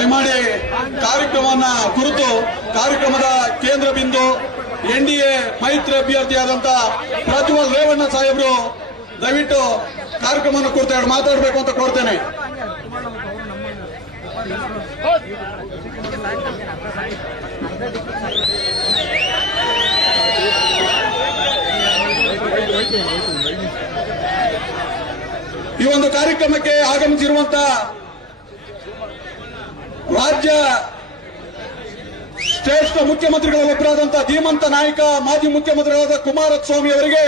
ದಯಮಾಡಿ ಕಾರ್ಯಕ್ರಮವನ್ನ ಕುರಿತು ಕಾರ್ಯಕ್ರಮದ ಕೇಂದ್ರ ಬಿಂದು ಎನ್ಡಿಎ ಮೈತ್ರಿ ಅಭ್ಯರ್ಥಿಯಾದಂತ ಪ್ರಜ್ವಲ್ ರೇವಣ್ಣ ಸಾಹೇಬರು ದಯವಿಟ್ಟು ಕಾರ್ಯಕ್ರಮವನ್ನು ಕುರಿತು ಮಾತಾಡಬೇಕು ಅಂತ ಕೋರ್ತೇನೆ. ಈ ಒಂದು ಕಾರ್ಯಕ್ರಮಕ್ಕೆ ಆಗಮಿಸಿರುವಂತ ರಾಜ್ಯ ಶ್ರೇಷ್ಠ ಮುಖ್ಯಮಂತ್ರಿಗಳ ಒಬ್ಬರಾದಂತಹ ಧೀಮಂತ ನಾಯಕ ಮಾಜಿ ಮುಖ್ಯಮಂತ್ರಿಗಳಾದ ಕುಮಾರಸ್ವಾಮಿ ಅವರಿಗೆ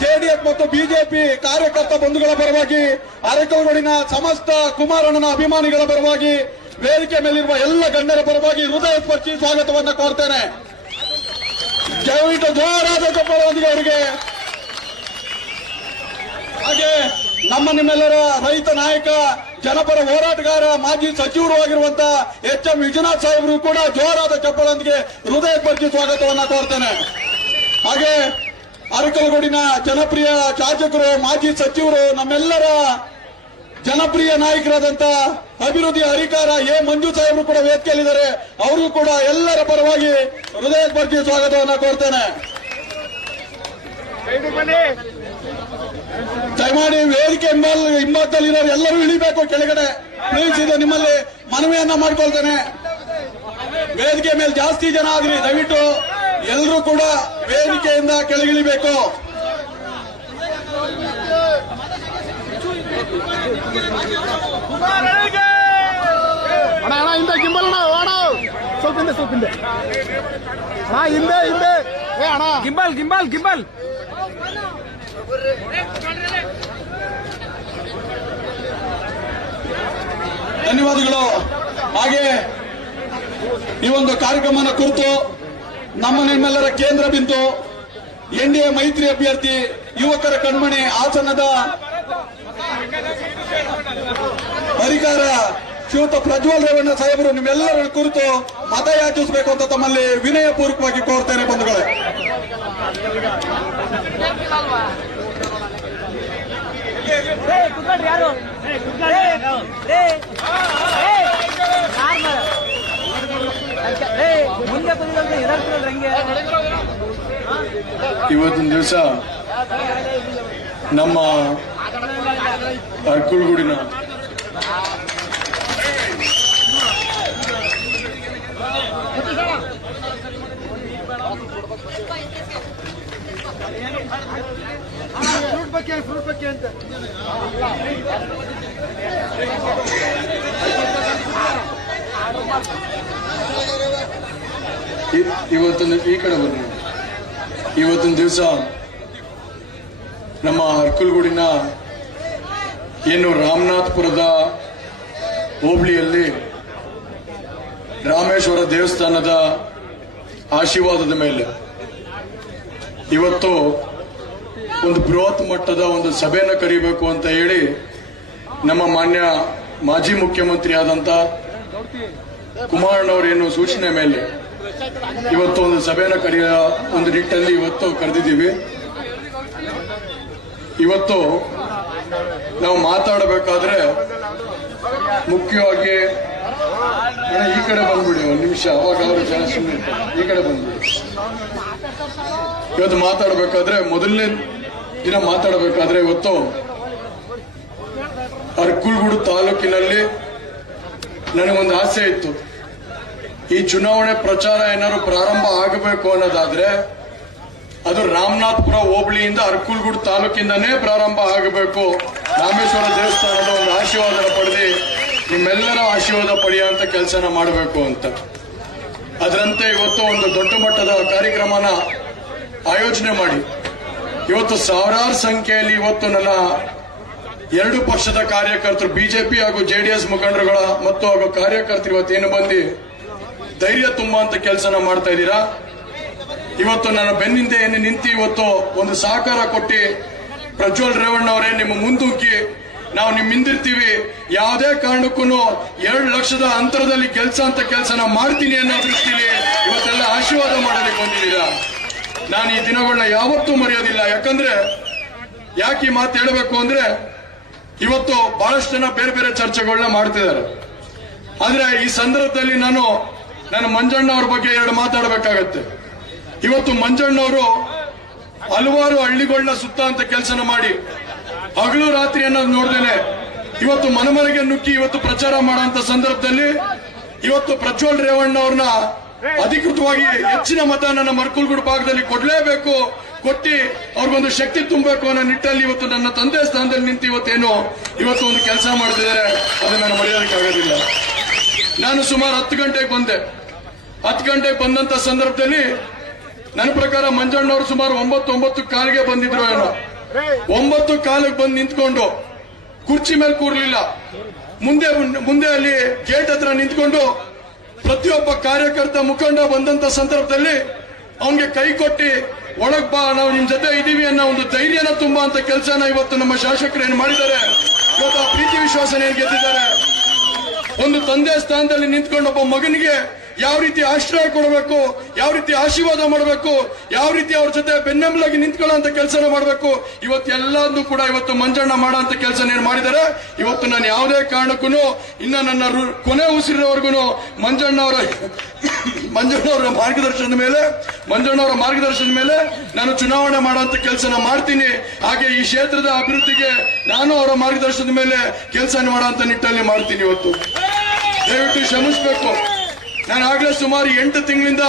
ಜೆಡಿಎಸ್ ಮತ್ತು ಬಿಜೆಪಿ ಕಾರ್ಯಕರ್ತ ಬಂಧುಗಳ ಪರವಾಗಿ ಅರಕಲಗೂಡಿನ ಸಮಸ್ತ ಕುಮಾರಣ್ಣನ ಅಭಿಮಾನಿಗಳ ಪರವಾಗಿ ವೇದಿಕೆ ಮೇಲಿರುವ ಎಲ್ಲ ಗಣ್ಯರ ಪರವಾಗಿ ಹೃದಯ ಸ್ಪರ್ಶಿ ಸ್ವಾಗತವನ್ನು ಕೋರ್ತೇನೆ. ದಯವಿಟ್ಟು ಜೋರಾದ ಚಪ್ಪಾಳೆಯೊಂದಿಗೆ ಅವರಿಗೆ. ಹಾಗೆ ನಿಮ್ಮೆಲ್ಲರ ರೈತ ನಾಯಕ ಜನಪರ ಹೋರಾಟಗಾರ ಮಾಜಿ ಸಚಿವರು ಆಗಿರುವಂತಹ ಎಂ ವಿಶ್ವನಾಥ್ ಸಾಹೇಬರು ಕೂಡ ಜೋರಾದ ಚಪ್ಪಾಳೆಯೊಂದಿಗೆ ಹೃದಯ ಸ್ಪರ್ಶಿ ಸ್ವಾಗತವನ್ನ ಕೋರ್ತೇನೆ. ಹಾಗೆ ಅರಕಲಗೂಡಿನ ಜನಪ್ರಿಯ ಶಾಸಕರು ಮಾಜಿ ಸಚಿವರು ನಮ್ಮೆಲ್ಲರ ಜನಪ್ರಿಯ ನಾಯಕರಾದಂತ ಅಭಿವೃದ್ಧಿ ಅಧಿಕಾರ ಎ ಮಂಜು ಸಾಹೇಬರು ಕೂಡ ವೇದಿಕೆಯಲ್ಲಿದ್ದಾರೆ. ಅವರಿಗೂ ಕೂಡ ಎಲ್ಲರ ಪರವಾಗಿ ಹೃದಯ ಸ್ಪರ್ಶಿ ಸ್ವಾಗತವನ್ನ ಕೋರ್ತೇನೆ. ದಯಮಾಡಿ ವೇದಿಕೆ ಹಿಂಭಾಗದಲ್ಲಿರೋರು ಎಲ್ಲರೂ ಇಳಿಬೇಕು ಕೆಳಗಡೆ ಪ್ಲೀಸ್. ಇದು ನಿಮ್ಮಲ್ಲಿ ಮನವಿಯನ್ನ ಮಾಡ್ಕೊಳ್ತೇನೆ. ವೇದಿಕೆ ಮೇಲೆ ಜಾಸ್ತಿ ಜನ ಆದ್ರಿ, ದಯವಿಟ್ಟು ಎಲ್ಲರೂ ಕೂಡ ವೇದಿಕೆಯಿಂದ ಕೆಳಗಿಳಿಬೇಕು. ಅಣ್ಣ ಹಿಂದೆ ಗಿಂಬಲ್ ಅಣ್ಣ ಸ್ವಲ್ಪ ಹಿಂದೆ ಅಣ್ಣ ಹಿಂದೆ ಅಣ್ಣ ಗಿಂಬಲ್ ಧನ್ಯವಾದಗಳು. ಹಾಗೆ ಈ ಒಂದು ಕಾರ್ಯಕ್ರಮನ ಕುರಿತು ನಿಮ್ಮೆಲ್ಲರ ಕೇಂದ್ರ ಬಿಂದು ಎನ್ಡಿಎ ಮೈತ್ರಿ ಅಭ್ಯರ್ಥಿ ಯುವಕರ ಕಣ್ಮಣಿ ಹಾಸನದ ಅಧಿಕಾರ ಶ್ರೀಯುತ ಪ್ರಜ್ವಲ್ ರೇವಣ್ಣ ಸಾಹೇಬರು ನಿಮ್ಮೆಲ್ಲರ ಕುರಿತು ಮತಯಾಚಿಸಬೇಕು ಅಂತ ತಮ್ಮಲ್ಲಿ ವಿನಯ ಪೂರ್ವಕವಾಗಿ ಕೋರ್ತೇನೆ ಬಂಧುಗಳೇ. ಇವತ್ತಿನ ದಿವಸ ನಮ್ಮ ಅರಕಲಗೂಡಿನ ಇವತ್ತಿನ ಈ ಕಡೆ ಬನ್ನಿ. ಇವತ್ತಿನ ದಿವಸ ನಮ್ಮ ಅರಕಲಗೂಡಿನ ಏನು ರಾಮನಾಥಪುರದ ಹೋಬಳಿಯಲ್ಲಿ ರಾಮೇಶ್ವರ ದೇವಸ್ಥಾನದ ಆಶೀರ್ವಾದದ ಮೇಲೆ ಇವತ್ತು ಒಂದು ಬೃಹತ್ ಮಟ್ಟದ ಒಂದು ಸಭೆಯನ್ನು ಕರೀಬೇಕು ಅಂತ ಹೇಳಿ ನಮ್ಮ ಮಾನ್ಯ ಮಾಜಿ ಮುಖ್ಯಮಂತ್ರಿ ಆದಂತ ಕುಮಾರಣ್ಣವರೇನು ಸೂಚನೆ ಮೇಲೆ ಇವತ್ತು ಒಂದು ಸಭೆಯನ್ನು ಕರೆಯ ಒಂದು ನಿಟ್ಟಿನಲ್ಲಿ ಇವತ್ತು ಕರೆದಿದ್ದೀವಿ. ಇವತ್ತು ನಾವು ಮಾತಾಡಬೇಕಾದ್ರೆ ಮುಖ್ಯವಾಗಿ ಈ ಕಡೆ ಬಂದ್ಬಿಡಿ ಒಂದು ನಿಮಿಷ, ಅವಾಗ ಅವರು ಜನ ಸುಮ್ಮನೆ ಈ ಕಡೆ ಬಂದ್ಬಿಡಿ. ಇವತ್ತು ಮಾತಾಡಬೇಕಾದ್ರೆ ಮೊದಲನೇ ದಿನ ಮಾತಾಡಬೇಕಾದ್ರೆ ಇವತ್ತು ಅರಕಲಗೂಡು ತಾಲೂಕಿನಲ್ಲಿ ನನಗೊಂದು ಆಸೆ ಇತ್ತು. ಈ ಚುನಾವಣೆ ಪ್ರಚಾರ ಏನಾದ್ರು ಪ್ರಾರಂಭ ಆಗಬೇಕು ಅನ್ನೋದಾದ್ರೆ ಅದು ರಾಮನಾಥಪುರ ಹೋಬಳಿಯಿಂದ ಅರಕಲಗೂಡು ತಾಲೂಕಿಂದನೇ ಪ್ರಾರಂಭ ಆಗಬೇಕು. ರಾಮೇಶ್ವರ ದೇವಸ್ಥಾನದ ಒಂದು ಆಶೀರ್ವಾದ ಪಡೆದು ನಿಮ್ಮೆಲ್ಲರ ಆಶೀರ್ವಾದ ಪಡೆಯುವಂತ ಕೆಲಸನ ಮಾಡಬೇಕು ಅಂತ. ಅದರಂತೆ ಇವತ್ತು ಒಂದು ದೊಡ್ಡ ಮಟ್ಟದ ಕಾರ್ಯಕ್ರಮನ ಆಯೋಜನೆ ಮಾಡಿ ಇವತ್ತು ಸಾವಿರಾರು ಸಂಖ್ಯೆಯಲ್ಲಿ ಇವತ್ತು ನನ್ನ ಎರಡು ಪಕ್ಷದ ಕಾರ್ಯಕರ್ತರು ಬಿಜೆಪಿ ಹಾಗೂ ಜೆಡಿಎಸ್ ಮುಖಂಡರುಗಳ ಮತ್ತು ಹಾಗೂ ಕಾರ್ಯಕರ್ತರು ಇವತ್ತೇನು ಬಂದು ಧೈರ್ಯ ತುಂಬುವಂತ ಕೆಲಸನ ಮಾಡ್ತಾ ಇದ್ದೀರಾ. ಇವತ್ತು ನನ್ನ ಬೆನ್ನಿಂದ ಏನು ನಿಂತು ಇವತ್ತು ಒಂದು ಸಹಕಾರ ಕೊಟ್ಟು ಪ್ರಜ್ವಲ್ ರೇವಣ್ಣ ಅವರೇ ನಿಮ್ಮ ಮುಂದೂಕಿ ನಾವು ನಿಮ್ಮಿಂದಿರ್ತೀವಿ, ಯಾವುದೇ ಕಾರಣಕ್ಕೂ 2 ಲಕ್ಷದ ಅಂತರದಲ್ಲಿ ಕೆಲಸನ ಮಾಡ್ತೀನಿ ಅನ್ನೋ ದೃಷ್ಟಿಲಿ ಇವತ್ತೆಲ್ಲ ಆಶೀರ್ವಾದ ಮಾಡಲಿಕ್ಕೆ ಬಂದಿದ್ದೀರಾ. ನಾನು ಈ ದಿನಗಳನ್ನ ಯಾವತ್ತೂ ಮರೆಯೋದಿಲ್ಲ. ಯಾಕಂದ್ರೆ ಯಾಕೆ ಈ ಮಾತು ಹೇಳಬೇಕು ಅಂದ್ರೆ ಇವತ್ತು ಬಹಳಷ್ಟು ಜನ ಬೇರೆ ಬೇರೆ ಚರ್ಚೆಗಳನ್ನ ಮಾಡ್ತಿದ್ದಾರೆ. ಆದ್ರೆ ಈ ಸಂದರ್ಭದಲ್ಲಿ ನಾನು ಮಂಜಣ್ಣ ಅವ್ರ ಬಗ್ಗೆ ಎರಡು ಮಾತಾಡಬೇಕಾಗತ್ತೆ. ಇವತ್ತು ಮಂಜಣ್ಣವರು ಹಲವಾರು ಹಳ್ಳಿಗಳನ್ನ ಸುತ್ತ ಅಂತ ಕೆಲಸನ ಮಾಡಿ ಹಗಲು ರಾತ್ರಿ ಅನ್ನೋದು ನೋಡ್ದೇನೆ ಇವತ್ತು ಮನೆಗೆ ನುಗ್ಗಿ ಇವತ್ತು ಪ್ರಚಾರ ಮಾಡುವಂತ ಸಂದರ್ಭದಲ್ಲಿ ಇವತ್ತು ಪ್ರಜ್ವಲ್ ರೇವಣ್ಣ ಅವ್ರನ್ನ ಅಧಿಕೃತವಾಗಿ ಹೆಚ್ಚಿನ ಮತ ನನ್ನ ಮರ್ಕುಲ್ಗೂಡು ಭಾಗದಲ್ಲಿ ಕೊಡ್ಲೇಬೇಕು, ಕೊಟ್ಟಿ ಅವ್ರಿಗೊಂದು ಶಕ್ತಿ ತುಂಬಬೇಕು ಅನ್ನೋ ನಿಟ್ಟಲ್ಲಿ ಇವತ್ತು ನನ್ನ ತಂದೆ ಸ್ಥಾನದಲ್ಲಿ ನಿಂತು ಇವತ್ತು ಒಂದು ಕೆಲಸ ಮಾಡ್ತಿದ್ದಾರೆ. ಅದು ನಾನು ಮರೆಯೋದಕ್ಕಾಗೋದಿಲ್ಲ. ನಾನು ಸುಮಾರು 10 ಗಂಟೆಗೆ ಬಂದೆ. 10 ಗಂಟೆಗೆ ಬಂದಂತ ಸಂದರ್ಭದಲ್ಲಿ ನನ್ನ ಪ್ರಕಾರ ಮಂಜಣ್ಣವರು ಸುಮಾರು 9 ಕಾಲಿಗೆ ಬಂದಿದ್ರು ಏನೋ. 9 ಕಾಲಿಗೆ ಬಂದು ನಿಂತ್ಕೊಂಡು ಕುರ್ಚಿ ಮೇಲೆ ಕೂರ್ಲಿಲ್ಲ, ಮುಂದೆ ಅಲ್ಲಿ ಗೇಟ್ ಹತ್ರ ನಿಂತ್ಕೊಂಡು ಪ್ರತಿಯೊಬ್ಬ ಕಾರ್ಯಕರ್ತ ಮುಖಂಡ ಬಂದಂತ ಸಂದರ್ಭದಲ್ಲಿ ಅವನಿಗೆ ಕೈ ಕೊಟ್ಟಿ ಒಳಗ್ ಬಾ, ನಾವು ನಿಮ್ ಜೊತೆ ಇದೀವಿ ಅನ್ನೋ ಒಂದು ಧೈರ್ಯನ ತುಂಬಾ ಅಂತ ಕೆಲಸನ ಇವತ್ತು ನಮ್ಮ ಶಾಸಕರು ಏನ್ ಮಾಡಿದ್ದಾರೆ. ಇವತ್ತು ಆ ಪ್ರೀತಿ ವಿಶ್ವಾಸನ ಏನ್ ಗೆದ್ದಿದ್ದಾರೆ. ಒಂದು ತಂದೆ ಸ್ಥಾನದಲ್ಲಿ ನಿಂತ್ಕೊಂಡು ಒಬ್ಬ ಮಗನಿಗೆ ಯಾವ ರೀತಿ ಆಶ್ರಯ ಕೊಡಬೇಕು, ಯಾವ ರೀತಿ ಆಶೀರ್ವಾದ ಮಾಡಬೇಕು, ಯಾವ ರೀತಿ ಅವ್ರ ಜೊತೆ ಬೆನ್ನೆಂಬಲಾಗಿ ನಿಂತ್ಕೊಳ್ಳೋ ಕೆಲಸನ ಮಾಡಬೇಕು, ಇವತ್ತೆಲ್ಲದನ್ನು ಕೂಡ ಇವತ್ತು ಮಂಜಣ್ಣ ಮಾಡೋ ಕೆಲಸ ಏನ್ ಮಾಡಿದ್ದಾರೆ. ಇವತ್ತು ನಾನು ಯಾವುದೇ ಕಾರಣಕ್ಕೂ ಇನ್ನ ನನ್ನ ಕೊನೆ ಉಸಿರಿನವರೆಗೂ ಮಂಜಣ್ಣವರ ಮಾರ್ಗದರ್ಶನದ ಮೇಲೆ ನಾನು ಚುನಾವಣೆ ಮಾಡುವಂತ ಕೆಲಸನ ಮಾಡ್ತೀನಿ. ಹಾಗೆ ಈ ಕ್ಷೇತ್ರದ ಅಭಿವೃದ್ಧಿಗೆ ನಾನು ಅವರ ಮಾರ್ಗದರ್ಶನದ ಮೇಲೆ ಕೆಲಸ ಮಾಡುವಂತ ನಿಟ್ಟಲ್ಲಿ ಮಾಡ್ತೀನಿ. ಇವತ್ತು ದಯವಿಟ್ಟು ಕ್ಷಮಿಸಬೇಕು. ನಾನು ಆಗ್ಲೇ ಸುಮಾರು 8 ತಿಂಗಳಿಂದ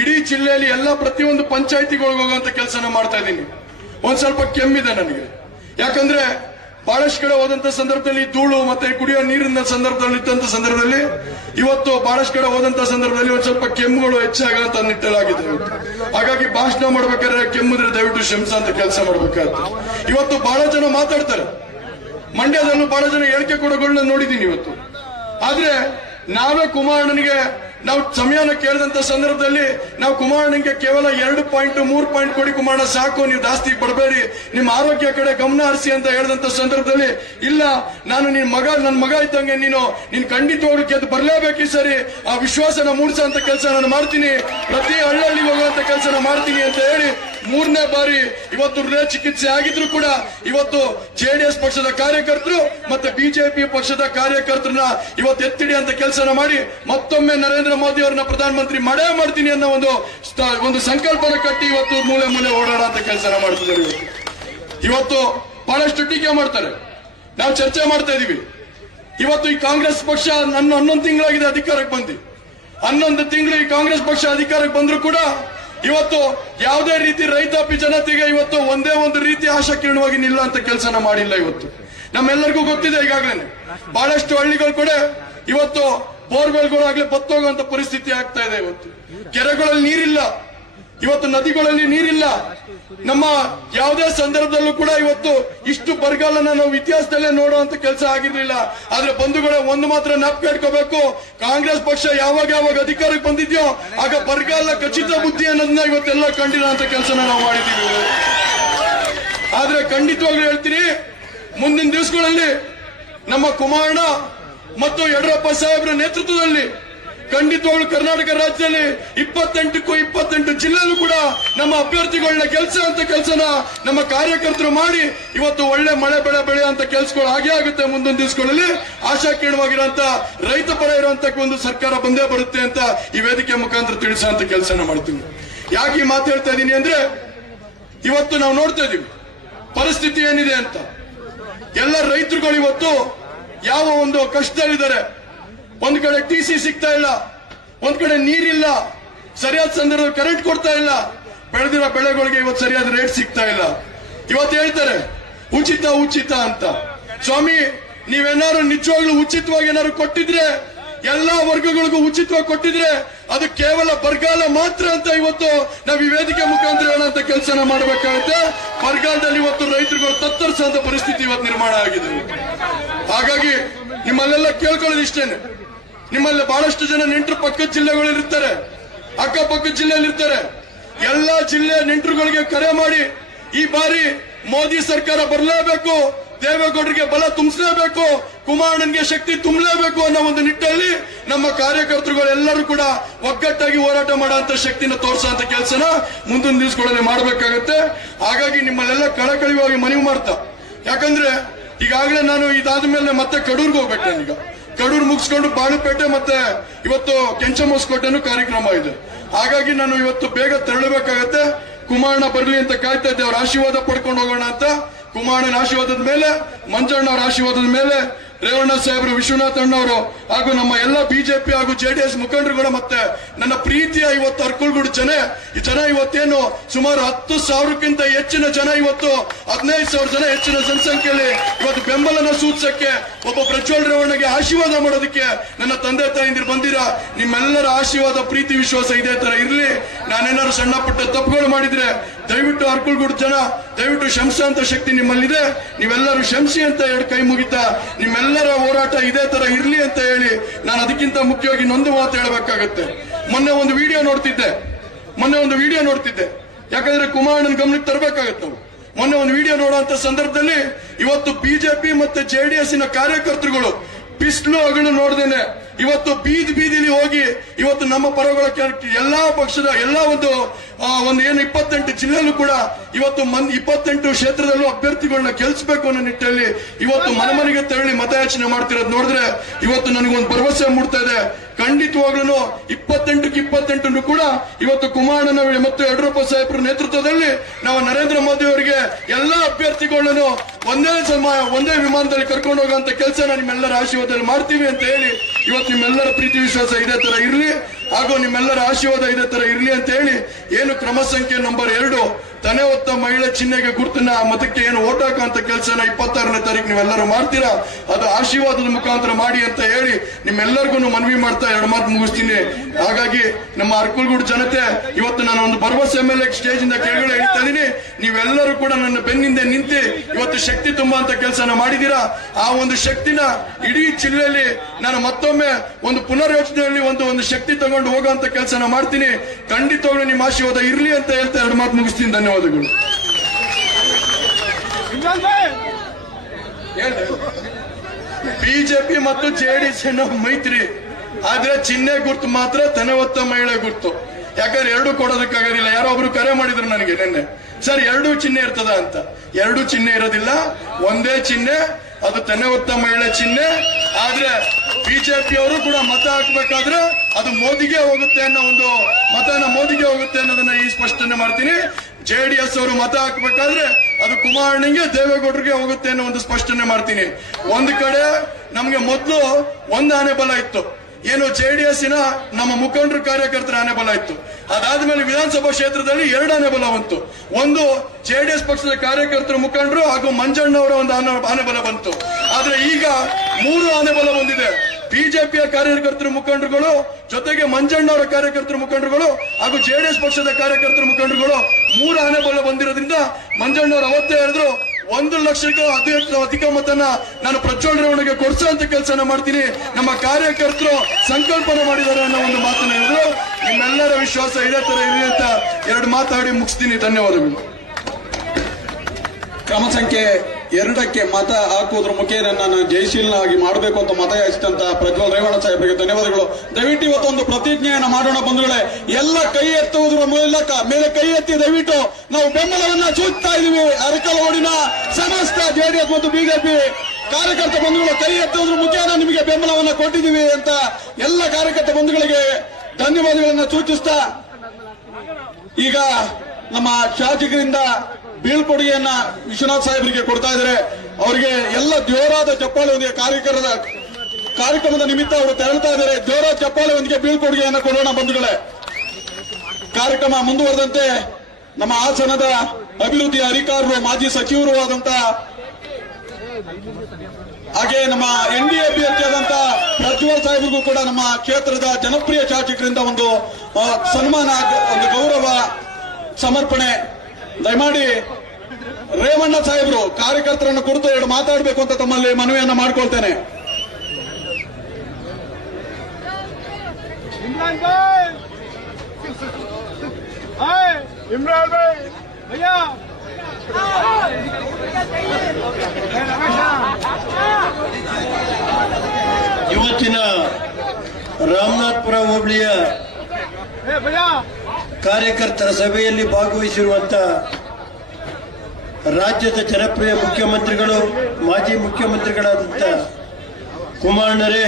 ಇಡೀ ಜಿಲ್ಲೆಯಲ್ಲಿ ಎಲ್ಲ ಪ್ರತಿಯೊಂದು ಪಂಚಾಯತಿಗಳಿಗೆ ಹೋಗುವಂತ ಕೆಲಸನ ಮಾಡ್ತಾ ಇದ್ದೀನಿ. ಒಂದ್ ಸ್ವಲ್ಪ ಕೆಮ್ಮಿದೆ ನನಗೆ, ಯಾಕಂದ್ರೆ ಬಹಳಷ್ಟು ಕಡೆ ಹೋದಂತ ಸಂದರ್ಭದಲ್ಲಿ ಧೂಳು ಮತ್ತೆ ಕುಡಿಯೋ ನೀರಿನ ಸಂದರ್ಭದಲ್ಲಿ ಇದ್ದಂತ ಸಂದರ್ಭದಲ್ಲಿ ಇವತ್ತು ಬಹಳಷ್ಟು ಕಡೆ ಹೋದಂತ ಸಂದರ್ಭದಲ್ಲಿ ಒಂದ್ ಸ್ವಲ್ಪ ಕೆಮ್ಮುಗಳು ಹೆಚ್ಚಾಗಂತ ನಿಟ್ಟಲಾಗಿದೆ. ಹಾಗಾಗಿ ಭಾಷಣ ಮಾಡ್ಬೇಕಾದ್ರೆ ಕೆಮ್ಮಿದ್ರೆ ದಯವಿಟ್ಟು ಕ್ಷಮಿಸಂತ ಕೆಲಸ ಮಾಡ್ಬೇಕಾಗುತ್ತೆ. ಇವತ್ತು ಬಹಳ ಜನ ಮಾತಾಡ್ತಾರೆ, ಮಂಡ್ಯದಲ್ಲೂ ಬಹಳ ಜನ ಹೇಳಿಕೆ ಕೊಡೋಗಳನ್ನ ನೋಡಿದ್ದೀನಿ ಇವತ್ತು. ಆದ್ರೆ ನಾವೇ ಕುಮಾರಣ್ಣನಿಗೆ ನಾವು ಸಮಯನ ಕೇಳಿದಂತ ಸಂದರ್ಭದಲ್ಲಿ ನಾವು ಕುಮಾರಣ್ಣನಿಗೆ ಕೇವಲ 2 ಪಾಯಿಂಟ್ 3 ಪಾಯಿಂಟ್ ಕೊಡಿ ಕುಮಾರಣ್ಣ ಸಾಕು, ನೀವು ಜಾಸ್ತಿ ಪಡಬೇಡಿ, ನಿಮ್ಮ ಆರೋಗ್ಯ ಕಡೆ ಗಮನ ಹರಿಸಿ ಅಂತ ಹೇಳಿದಂತ ಸಂದರ್ಭದಲ್ಲಿ ಇಲ್ಲ, ನಾನು ನನ್ನ ಮಗ ಇದ್ದಂಗೆ ನೀನು ಖಂಡಿತವಾಗ್ಲೂ ಗೆದ್ದು ಬರಲೇಬೇಕು ಈ ಸರಿ, ಆ ವಿಶ್ವಾಸನ ಮೂಡಿಸೋ ಕೆಲಸ ನಾನು ಮಾಡ್ತೀನಿ, ಪ್ರತಿ ಹಳ್ಳಿಗೆ ಹೋಗುವಂತ ಕೆಲಸನ ಮಾಡ್ತೀನಿ ಅಂತ ಹೇಳಿ 3ನೇ ಬಾರಿ ಇವತ್ತು ಹೃದಯ ಚಿಕಿತ್ಸೆ ಆಗಿದ್ರು ಕೂಡ ಇವತ್ತು ಜೆಡಿಎಸ್ ಪಕ್ಷದ ಕಾರ್ಯಕರ್ತರು ಮತ್ತೆ ಬಿಜೆಪಿ ಪಕ್ಷದ ಕಾರ್ಯಕರ್ತರನ್ನ ಇವತ್ತು ಎತ್ತಿಡಿ ಅಂತ ಕೆಲಸನ ಮಾಡಿ ಮತ್ತೊಮ್ಮೆ ನರೇಂದ್ರ ಮೋದಿ ಅವರನ್ನ ಪ್ರಧಾನಮಂತ್ರಿ ಮಾಡೇ ಮಾಡ್ತೀನಿ ಅನ್ನೋ ಒಂದು ಸಂಕಲ್ಪನ ಕಟ್ಟಿ ಇವತ್ತು ಮೂಲೆ ಮೂಲೆ ಓಡಾಡ ಅಂತ ಕೆಲಸನ ಮಾಡ್ತಿದ್ದಾರೆ. ಇವತ್ತು ಬಹಳಷ್ಟು ಟೀಕೆ ಮಾಡ್ತಾರೆ, ನಾವು ಚರ್ಚೆ ಮಾಡ್ತಾ ಇದೀವಿ. ಇವತ್ತು ಈ ಕಾಂಗ್ರೆಸ್ ಪಕ್ಷ 11 ತಿಂಗಳಾಗಿದೆ ಅಧಿಕಾರಕ್ಕೆ ಬಂದು, 11 ತಿಂಗಳು ಈ ಕಾಂಗ್ರೆಸ್ ಪಕ್ಷ ಅಧಿಕಾರಕ್ಕೆ ಬಂದ್ರು ಕೂಡ ಇವತ್ತು ಯಾವುದೇ ರೀತಿ ರೈತಾಪಿ ಜನತೆಗೆ ಇವತ್ತು ಒಂದೇ ಒಂದು ರೀತಿ ಆಶಾಕಿರಣವಾಗಿ ನಿಲ್ಲುವಂತ ಕೆಲಸನ ಮಾಡಿಲ್ಲ. ಇವತ್ತು ನಮ್ಮೆಲ್ಲರಿಗೂ ಗೊತ್ತಿದೆ, ಈಗಾಗಲೇ ಬಹಳಷ್ಟು ಹಳ್ಳಿಗಳು ಕೂಡ ಇವತ್ತು ಬೋರ್ವೆಲ್ಗಳಾಗ್ಲೇ ಬತ್ತೋಗುವಂತ ಪರಿಸ್ಥಿತಿ ಆಗ್ತಾ ಇದೆ. ಇವತ್ತು ಕೆರೆಗಳಲ್ಲಿ ನೀರಿಲ್ಲ, ಇವತ್ತು ನದಿಗಳಲ್ಲಿ ನೀರಿಲ್ಲ. ನಮ್ಮ ಯಾವುದೇ ಸಂದರ್ಭದಲ್ಲೂ ಕೂಡ ಇವತ್ತು ಇಷ್ಟು ಬರಗಾಲನ ನಾವು ಇತಿಹಾಸದಲ್ಲೇ ನೋಡುವಂತ ಕೆಲಸ ಆಗಿರ್ಲಿಲ್ಲ. ಆದ್ರೆ ಬಂಧುಗಳೇ, ಒಂದು ಮಾತ್ರ ಜ್ಞಾಪಕ ಇಟ್ಕೋಬೇಕು, ಕಾಂಗ್ರೆಸ್ ಪಕ್ಷ ಯಾವಾಗ ಅಧಿಕಾರಕ್ಕೆ ಬಂದಿದ್ಯೋ ಆಗ ಬರಗಾಲ ಖಚಿತ ಬುದ್ಧಿ ಅನ್ನೋದನ್ನ ಇವತ್ತೆಲ್ಲ ಕಂಡಿರೋ ಅಂತ ಕೆಲಸನ ನಾವು ಮಾಡಿದ್ದೀವಿ. ಆದ್ರೆ ಖಂಡಿತವಾಗ್ಲೂ ಹೇಳ್ತೀನಿ, ಮುಂದಿನ ದಿವಸಗಳಲ್ಲಿ ನಮ್ಮ ಕುಮಾರಣ್ಣ ಮತ್ತು ಯಡಿಯೂರಪ್ಪ ಸಾಹೇಬರ ನೇತೃತ್ವದಲ್ಲಿ ಖಂಡಿತವಾಗ್ಲೂ ಕರ್ನಾಟಕ ರಾಜ್ಯದಲ್ಲಿ 28ಕ್ಕೂ 28 ಜಿಲ್ಲೆಯಲ್ಲೂ ಕೂಡ ನಮ್ಮ ಅಭ್ಯರ್ಥಿಗಳನ್ನ ಅಂತ ಕೆಲಸನ ನಮ್ಮ ಕಾರ್ಯಕರ್ತರು ಮಾಡಿ ಇವತ್ತು ಒಳ್ಳೆ ಮಳೆ ಬೆಳೆಯುವಂತ ಕೆಲಸಗಳು ಹಾಗೆ ಆಗುತ್ತೆ. ಮುಂದಿನ ದಿವಸಗಳಲ್ಲಿ ಆಶಾಕಿರಣವಾಗಿರುವಂತ ರೈತ ಪರ ಇರುವಂತ ಒಂದು ಸರ್ಕಾರ ಬಂದೇ ಬರುತ್ತೆ ಅಂತ ಈ ವೇದಿಕೆ ಮುಖಾಂತರ ತಿಳಿಸುವಂತ ಕೆಲಸನ ಮಾಡ್ತೀವಿ. ಯಾಕೆ ಈ ಮಾತು ಹೇಳ್ತಾ ಇದ್ದೀನಿ ಅಂದ್ರೆ, ಇವತ್ತು ನಾವು ನೋಡ್ತಾ ಇದೀವಿ ಪರಿಸ್ಥಿತಿ ಏನಿದೆ ಅಂತ. ಎಲ್ಲ ರೈತರುಗಳು ಇವತ್ತು ಯಾವ ಒಂದು ಕಷ್ಟದಲ್ಲಿದ್ದಾರೆ. ಒಂದ್ ಕಡೆ ಟಿಸಿ ಸಿಗ್ತಾ ಇಲ್ಲ, ಒಂದ್ ಕಡೆ ನೀರಿಲ್ಲ, ಸರಿಯಾದ ಸಂದರ್ಭದಲ್ಲಿ ಕರೆಂಟ್ ಕೊಡ್ತಾ ಇಲ್ಲ, ಬೆಳೆದಿರೋ ಬೆಳೆಗಳಿಗೆ ಇವತ್ತು ಸರಿಯಾದ ರೇಟ್ ಸಿಗ್ತಾ ಇಲ್ಲ. ಇವತ್ತು ಹೇಳ್ತಾರೆ ಉಚಿತ ಅಂತ. ಸ್ವಾಮಿ, ನೀವೇನಾದ್ರು ನಿಜವಾಗ್ಲೂ ಉಚಿತವಾಗಿ ಏನಾದ್ರು ಕೊಟ್ಟಿದ್ರೆ, ಎಲ್ಲಾ ವರ್ಗಗಳಿಗೂ ಉಚಿತವಾಗಿ ಕೊಟ್ಟಿದ್ರೆ ಅದು ಕೇವಲ ಬರಗಾಲ ಮಾತ್ರ ಅಂತ ಇವತ್ತು ನಾವು ಈ ವೇದಿಕೆ ಮುಖಾಂತರ ಹೇಳುವಂತ ಕೆಲಸನ ಮಾಡಬೇಕಾಗುತ್ತೆ. ಬರಗಾಲದಲ್ಲಿ ಇವತ್ತು ರೈತರುಗಳು ತತ್ತರಿಸುವಂತ ಪರಿಸ್ಥಿತಿ ಇವತ್ತು ನಿರ್ಮಾಣ ಆಗಿದೆ. ಹಾಗಾಗಿ ನಿಮ್ಮಲ್ಲೆಲ್ಲ ಕೇಳ್ಕೊಳ್ಳೋದು ಇಷ್ಟೇನೆ, ನಿಮ್ಮಲ್ಲಿ ಬಹಳಷ್ಟು ಜನ ನೆಂಟರು ಪಕ್ಕದ ಜಿಲ್ಲೆಗಳು ಇರ್ತಾರೆ, ಅಕ್ಕಪಕ್ಕದ ಜಿಲ್ಲೆಯಲ್ಲಿ ಇರ್ತಾರೆ. ಎಲ್ಲಾ ಜಿಲ್ಲೆ ನೆಂಟರುಗಳಿಗೆ ಕರೆ ಮಾಡಿ ಈ ಬಾರಿ ಮೋದಿ ಸರ್ಕಾರ ಬರಲೇಬೇಕು, ದೇವೇಗೌಡರಿಗೆ ಬಲ ತುಂಬಿಸಲೇಬೇಕು, ಕುಮಾರಣ್ಣನಿಗೆ ಶಕ್ತಿ ತುಂಬಲೇಬೇಕು ಅನ್ನೋ ಒಂದು ನಿಟ್ಟಲ್ಲಿ ನಮ್ಮ ಕಾರ್ಯಕರ್ತರುಗಳೆಲ್ಲರೂ ಕೂಡ ಒಗ್ಗಟ್ಟಾಗಿ ಹೋರಾಟ ಮಾಡುವಂತ ಶಕ್ತಿನ ತೋರಿಸುವಂತ ಕೆಲಸನ ಮುಂದಿನ ದಿವಸಗಳಲ್ಲಿ ಮಾಡಬೇಕಾಗುತ್ತೆ. ಹಾಗಾಗಿ ನಿಮ್ಮಲ್ಲೆಲ್ಲ ಕಳಕಳಿವಾಗಿ ಮನವಿ ಮಾಡ್ತಾ, ಯಾಕಂದ್ರೆ ಈಗಾಗಲೇ ನಾನು ಇದಾದ ಮೇಲೆ ಮತ್ತೆ ಕಡೂರ್ಗೆ ಹೋಗ್ಬೇಕು. ನಾನೀಗ ಕಡೂರು ಮುಗಿಸ್ಕೊಂಡು ಬಾಳುಪೇಟೆ ಮತ್ತೆ ಇವತ್ತು ಕೆಂಚಮೋಸ್ಕೋಟೆನೂ ಕಾರ್ಯಕ್ರಮ ಇದೆ. ಹಾಗಾಗಿ ನಾನು ಇವತ್ತು ಬೇಗ ತೆರಳಬೇಕಾಗತ್ತೆ. ಕುಮಾರಣ್ಣ ಬರಲಿ ಅಂತ ಕಾಯ್ತಾ ಇದ್ದೆ, ಅವ್ರ ಆಶೀರ್ವಾದ ಪಡ್ಕೊಂಡು ಹೋಗೋಣ ಅಂತ. ಕುಮಾರಣ್ಣನ ಆಶೀರ್ವಾದದ ಮೇಲೆ, ಮಂಜಣ್ಣ ಅವರ ಆಶೀರ್ವಾದದ ಮೇಲೆ, ರೇವಣ್ಣ ಸಾಹೇಬರು, ವಿಶ್ವನಾಥ್ ಅಣ್ಣವರು ಹಾಗೂ ನಮ್ಮ ಎಲ್ಲ ಬಿಜೆಪಿ ಹಾಗೂ ಜೆಡಿಎಸ್ ಮುಖಂಡರುಗಳು ಮತ್ತೆ ನನ್ನ ಪ್ರೀತಿಯ ಇವತ್ತು ಅರ್ಕಲ್ಗೂಡು ಜನ ಇವತ್ತೇನು ಸುಮಾರು 10,000ಕ್ಕಿಂತ ಹೆಚ್ಚಿನ ಜನ, ಇವತ್ತು 15,000 ಜನ ಹೆಚ್ಚಿನ ಜನಸಂಖ್ಯೆಯಲ್ಲಿ ಇವತ್ತು ಬೆಂಬಲನ ಸೂಚಿಸಕ್ಕೆ, ಒಬ್ಬ ಪ್ರಜ್ವಲ್ ರೇವಣ್ಣಗೆ ಆಶೀರ್ವಾದ ಮಾಡೋದಕ್ಕೆ ನನ್ನ ತಂದೆ ತಾಯಿಂದಿರು ಬಂದಿರ. ನಿಮ್ಮೆಲ್ಲರ ಆಶೀರ್ವಾದ, ಪ್ರೀತಿ, ವಿಶ್ವಾಸ ಇದೇ ತರ ಇರಲಿ. ನಾನೇನಾದ್ರು ಸಣ್ಣ ಪುಟ್ಟ ತಪ್ಪುಗಳು ಮಾಡಿದ್ರೆ ದಯವಿಟ್ಟು ಅರ್ಕಲ್ಗೂಡು ಜನ ದಯವಿಟ್ಟು ಕ್ಷಮಿಸುವಂತ ಶಕ್ತಿ ನಿಮ್ಮಲ್ಲಿದೆ. ನೀವೆಲ್ಲರೂ ಕ್ಷಮಿಸಿ ಅಂತ ಹೇಳಿ ಕೈ ಮುಗಿತಾ ನಿಮ್ಮೆಲ್ಲರ ಹೋರಾಟ ಇದೇ ತರ ಇರ್ಲಿ ಅಂತ ಹೇಳಿ ನಾನು ಅದಕ್ಕಿಂತ ಮುಖ್ಯವಾಗಿ ನೊಂದು ಮಾತು ಹೇಳಬೇಕಾಗತ್ತೆ. ಮೊನ್ನೆ ಒಂದು ವಿಡಿಯೋ ನೋಡ್ತಿದ್ದೆ, ಯಾಕಂದ್ರೆ ಕುಮಾರಣ್ಣನ ಗಮನಕ್ಕೆ ತರಬೇಕಾಗತ್ತೆ ನಾವು. ಮೊನ್ನೆ ಒಂದು ವಿಡಿಯೋ ನೋಡುವಂತ ಸಂದರ್ಭದಲ್ಲಿ ಇವತ್ತು ಬಿಜೆಪಿ ಮತ್ತೆ ಜೆಡಿಎಸ್ ಕಾರ್ಯಕರ್ತರುಗಳು ಬಿಸಿಲು ಅಗಳು ನೋಡ್ದೇನೆ ಇವತ್ತು ಬೀದಿಲಿ ಹೋಗಿ ಇವತ್ತು ನಮ್ಮ ಪರಗಳ ಎಲ್ಲಾ ಪಕ್ಷದ ಎಲ್ಲಾ ಒಂದು ಏನು 28 ಜಿಲ್ಲೆಯಲ್ಲೂ ಕೂಡ ಇವತ್ತು 28 ಕ್ಷೇತ್ರದಲ್ಲೂ ಅಭ್ಯರ್ಥಿಗಳನ್ನ ಗೆಲ್ಲಿಸಬೇಕು ಅನ್ನೋ ನಿಟ್ಟಿನಲ್ಲಿ ಇವತ್ತು ಮನೆಗೆ ತೆರಳಿ ಮತಯಾಚನೆ ಮಾಡ್ತಿರೋದು ನೋಡಿದ್ರೆ ಇವತ್ತು ನನಗೊಂದು ಭರವಸೆ ಮೂಡ್ತಾ ಇದೆ. ಖಂಡಿತವಾಗ್ಲೂ 28ಕ್ಕೆ 28 ಕೂಡ ಇವತ್ತು ಕುಮಾರಣ್ಣ ಮತ್ತು ಯಡಿಯೂರಪ್ಪ ಸಾಹೇಬ್ರ ನೇತೃತ್ವದಲ್ಲಿ ನಾವು ನರೇಂದ್ರ ಮೋದಿ ಅವರಿಗೆ ಎಲ್ಲಾ ಅಭ್ಯರ್ಥಿಗಳನ್ನು ಒಂದೇ ವಿಮಾನದಲ್ಲಿ ಕರ್ಕೊಂಡು ಹೋಗುವಂತ ಕೆಲಸ ನಿಮ್ಮೆಲ್ಲರ ಆಶೀರ್ವಾದದಲ್ಲಿ ಮಾಡ್ತೀವಿ ಅಂತ ಹೇಳಿ ಇವತ್ತು ನಿಮ್ಮೆಲ್ಲರ ಪ್ರೀತಿ ವಿಶ್ವಾಸ ಇದೇ ತರ ಇರಲಿ ಹಾಗೂ ನಿಮ್ಮೆಲ್ಲರ ಆಶೀರ್ವಾದ ಇದೇ ತರ ಇರಲಿ ಅಂತ ಹೇಳಿ ಏನು ಕ್ರಮ ಸಂಖ್ಯೆ ನಂಬರ್ 2 ತನೆ ಹೊತ್ತ ಮಹಿಳೆ ಚಿಹ್ನೆಗೆ ಗುರುತಿನ ಮತಕ್ಕೆ ಏನು ಓಟ್ ಹಾಕುವಂತ ಕೆಲಸನ 26ನೇ ತಾರೀಕು ನೀವೆಲ್ಲರೂ ಮಾಡ್ತೀರಾ, ಅದು ಆಶೀರ್ವಾದದ ಮುಖಾಂತರ ಮಾಡಿ ಅಂತ ಹೇಳಿ ನಿಮ್ಮೆಲ್ಲರಿಗೂ ಮನವಿ ಮಾಡ್ತಾ 2 ಮಾತು ಮುಗಿಸ್ತೀನಿ. ಹಾಗಾಗಿ ನಮ್ಮ ಅರ್ಕಲ್ಗೂಡು ಜನತೆ ಇವತ್ತು ನಾನು ಒಂದು ಭರವಸೆ ಮೇಲೆ ಸ್ಟೇಜ್ ಇಂದ ಕೆಳಗಡೆ ಹೇಳ್ತಾ ಇದೀನಿ. ನೀವೆಲ್ಲರೂ ಕೂಡ ನನ್ನ ಬೆನ್ನಿಂದ ನಿಂತು ಇವತ್ತು ಶಕ್ತಿ ತುಂಬುವಂತ ಕೆಲಸನ ಮಾಡಿದೀರಾ. ಆ ಒಂದು ಶಕ್ತಿನ ಇಡೀ ಜಿಲ್ಲೆಯಲ್ಲಿ ನಾನು ಮತ್ತೊಮ್ಮೆ ಒಂದು ಪುನರ್ಯೋಚನೆಯಲ್ಲಿ ಒಂದು ಶಕ್ತಿ ತಗೊಂಡು ಹೋಗುವಂತ ಕೆಲಸನ ಮಾಡ್ತೀನಿ. ಖಂಡಿತವಾಗ್ಲೂ ನಿಮ್ಮ ಆಶೀರ್ವಾದ ಇರ್ಲಿ ಅಂತ ಹೇಳ್ತಾ 2 ಮಾತು ಮುಗಿಸ್ತೀನಿ. ಧನ್ಯವಾದಗಳು. ಬಿಜೆಪಿ ಮತ್ತು ಜೆಡಿಎಸ್ ಮೈತ್ರಿ, ಆದ್ರೆ ಚಿಹ್ನೆ ಗುರ್ತು ಮಾತ್ರ ತನೆ ಹೊತ್ತ ಮಹಿಳೆ ಗುರ್ತು. ಯಾಕಂದ್ರೆ 2 ಕೊಡೋದಕ್ಕಾಗೋದಿಲ್ಲ. ಯಾರೋ ಒಬ್ರು ಕರೆ ಮಾಡಿದ್ರು ನನಗೆ ನಿನ್ನೆ, ಸರ್ 2 ಚಿಹ್ನೆ ಇರ್ತದ ಅಂತ. 2 ಚಿಹ್ನೆ ಇರೋದಿಲ್ಲ, ಒಂದೇ ಚಿಹ್ನೆ, ಅದು ತನೆ ಹೊತ್ತ ಮಹಿಳೆ ಚಿಹ್ನೆ. ಆದ್ರೆ ಬಿಜೆಪಿ ಅವರು ಕೂಡ ಮತ ಹಾಕ್ಬೇಕಾದ್ರೆ ಅದು ಮೋದಿಗೆ ಹೋಗುತ್ತೆ ಅನ್ನೋ ಒಂದು ಮತನ ಮೋದಿಗೆ ಹೋಗುತ್ತೆ ಅನ್ನೋದನ್ನ ಈ ಸ್ಪಷ್ಟನೆ ಮಾಡ್ತೀನಿ. ಜೆಡಿಎಸ್ ಅವರು ಮತ ಹಾಕ್ಬೇಕಾದ್ರೆ ಅದು ಕುಮಾರಣ್ಣಂಗೆ ದೇವೇಗೌಡರಿಗೆ ಹೋಗುತ್ತೆ ಅನ್ನೋ ಒಂದು ಸ್ಪಷ್ಟನೆ ಮಾಡ್ತೀನಿ. ಒಂದು ಕಡೆ ನಮ್ಗೆ ಮೊದಲು ಒಂದು ಆನೆ ಬಲ ಇತ್ತು, ಏನು ಜೆಡಿಎಸ್ನ ನಮ್ಮ ಮುಖಂಡರು ಕಾರ್ಯಕರ್ತರ ಆನೆ ಬಲ ಇತ್ತು. ಅದಾದ್ಮೇಲೆ ವಿಧಾನಸಭಾ ಕ್ಷೇತ್ರದಲ್ಲಿ 2 ಆನೆ ಬಲ ಬಂತು. ಒಂದು ಜೆಡಿಎಸ್ ಪಕ್ಷದ ಕಾರ್ಯಕರ್ತರ ಮುಖಂಡರು ಹಾಗೂ ಮಂಜಣ್ಣ ಅವರ ಒಂದು ಆನೆ ಬಲ ಬಂತು. ಆದ್ರೆ ಈಗ 3 ಆನೆ ಬಲ ಬಂದಿದೆ. ಬಿಜೆಪಿಯ ಕಾರ್ಯಕರ್ತರ ಮುಖಂಡರುಗಳು ಜೊತೆಗೆ ಮಂಜಣ್ಣ ಅವರ ಕಾರ್ಯಕರ್ತರ ಮುಖಂಡರುಗಳು ಹಾಗೂ ಜೆಡಿಎಸ್ ಪಕ್ಷದ ಕಾರ್ಯಕರ್ತರ ಮುಖಂಡರುಗಳು 3 ಆನೆ ಬಲ ಬಂದಿರೋದ್ರಿಂದ ಮಂಜಣ್ಣ ಅವರು ಅವತ್ತೇ ಹೇಳಿದ್ರು 1 ಲಕ್ಷಕ್ಕೂ ಅಧಿಕ ಮತನ ನಾನು ಪ್ರಜ್ವಲ್ ರೇವಣ್ಣಗೆ ಕೊಡಿಸುವಂತ ಕೆಲಸನ ಮಾಡ್ತೀನಿ, ನಮ್ಮ ಕಾರ್ಯಕರ್ತರು ಸಂಕಲ್ಪನೆ ಮಾಡಿದ್ದಾರೆ ಅನ್ನೋ ಒಂದು ಮಾತನ್ನ ಹೇಳಿದ್ರು. ನಿಮ್ಮೆಲ್ಲರ ವಿಶ್ವಾಸ ಇದೇ ತರ ಇರಲಿ ಅಂತ 2 ಮಾತಾಡಿ ಮುಗಿಸ್ತೀನಿ. ಧನ್ಯವಾದಗಳು. ಕ್ರಮ ಸಂಖ್ಯೆ 2ಕ್ಕೆ ಮತ ಹಾಕುವುದ್ರ ಮುಖೇನ ನಾನು ಜಯಶೀಲನಾಗಿ ಮಾಡಬೇಕು ಅಂತ ಮತ ಯಾಚಿಸಿದಂತ ಪ್ರಜ್ವಲ್ ರೇವಣ್ಣ ಸಾಹೇಬರಿಗೆ ಧನ್ಯವಾದಗಳು. ದಯವಿಟ್ಟು ಇವತ್ತೊಂದು ಪ್ರತಿಜ್ಞೆಯನ್ನ ಮಾಡೋಣ ಬಂಧುಗಳೇ. ಎಲ್ಲ ಕೈ ಎತ್ತುವುದರ ಮೂಲಕ ಮೇಲೆ ಕೈ ಎತ್ತಿ ದಯವಿಟ್ಟು ನಾವು ಬೆಂಬಲವನ್ನ ಸೂಚಿಸ್ತಾ ಇದೀವಿ. ಅರಕಲಗೂಡಿನ ಸಮಸ್ತ ಜೆಡಿಎಸ್ ಮತ್ತು ಬಿಜೆಪಿ ಕಾರ್ಯಕರ್ತ ಬಂಧುಗಳು ಕೈ ಎತ್ತುವುದರ ಮುಖೇನ ನಿಮಗೆ ಬೆಂಬಲವನ್ನ ಕೊಟ್ಟಿದ್ದೀವಿ ಅಂತ ಎಲ್ಲ ಕಾರ್ಯಕರ್ತ ಬಂಧುಗಳಿಗೆ ಧನ್ಯವಾದಗಳನ್ನ ಸೂಚಿಸ್ತಾ ಈಗ ನಮ್ಮ ಶಾಸಕರಿಂದ ಬೀಳ್ಕೊಡುಗೆಯನ್ನ ವಿಶ್ವನಾಥ್ ಸಾಹೇಬರಿಗೆ ಕೊಡ್ತಾ ಇದ್ದಾರೆ. ಅವರಿಗೆ ಎಲ್ಲ ಜೋರಾದ ಚಪ್ಪಾಳೆಯೊಂದಿಗೆ ಕಾರ್ಯಕ್ರಮದ ನಿಮಿತ್ತ ಅವರು ತೆರಳ್ತಾ ಇದ್ದಾರೆ. ಜೋರಾದ ಚಪ್ಪಾಳೆಯೊಂದಿಗೆ ಬೀಳ್ಕೊಡುಗೆಯನ್ನ ಕೊಡೋಣ ಬಂಧುಗಳೇ. ಕಾರ್ಯಕ್ರಮ ಮುಂದುವರೆದಂತೆ ನಮ್ಮ ಹಾಸನದ ಅಭಿವೃದ್ಧಿ ಅಧಿಕಾರರು ಮಾಜಿ ಸಚಿವರು ಆದಂತ ಹಾಗೆ ನಮ್ಮ ಎನ್ಡಿಎ ಅಭ್ಯರ್ಥಿಯಾದಂತ ಪ್ರಜ್ವಲ್ ಸಾಹೇಬ್ರಿಗೂ ಕೂಡ ನಮ್ಮ ಕ್ಷೇತ್ರದ ಜನಪ್ರಿಯ ಶಾಸಕರಿಂದ ಒಂದು ಸನ್ಮಾನ, ಒಂದು ಗೌರವ ಸಮರ್ಪಣೆ. ದಯಮಾಡಿ ರೇವಣ್ಣ ಸಾಹೇಬರು ಕಾರ್ಯಕರ್ತರನ್ನು ಕುರಿತು 2 ಮಾತಾಡಬೇಕು ಅಂತ ತಮ್ಮಲ್ಲಿ ಮನವಿಯನ್ನ ಮಾಡ್ಕೊಳ್ತೇನೆ. इमरान भाई भैया ಇವತ್ತಿನ ರಾಮನಾಥಪುರ ಹೋಬಳಿಯ ಕಾರ್ಯಕರ್ತರ ಸಭೆಯಲ್ಲಿ ಭಾಗವಹಿಸಿರುವಂತ ರಾಜ್ಯದ ಜನಪ್ರಿಯ ಮುಖ್ಯಮಂತ್ರಿಗಳು, ಮಾಜಿ ಮುಖ್ಯಮಂತ್ರಿಗಳಾದಂಥ ಕುಮಾರಣ್ಣರೇ,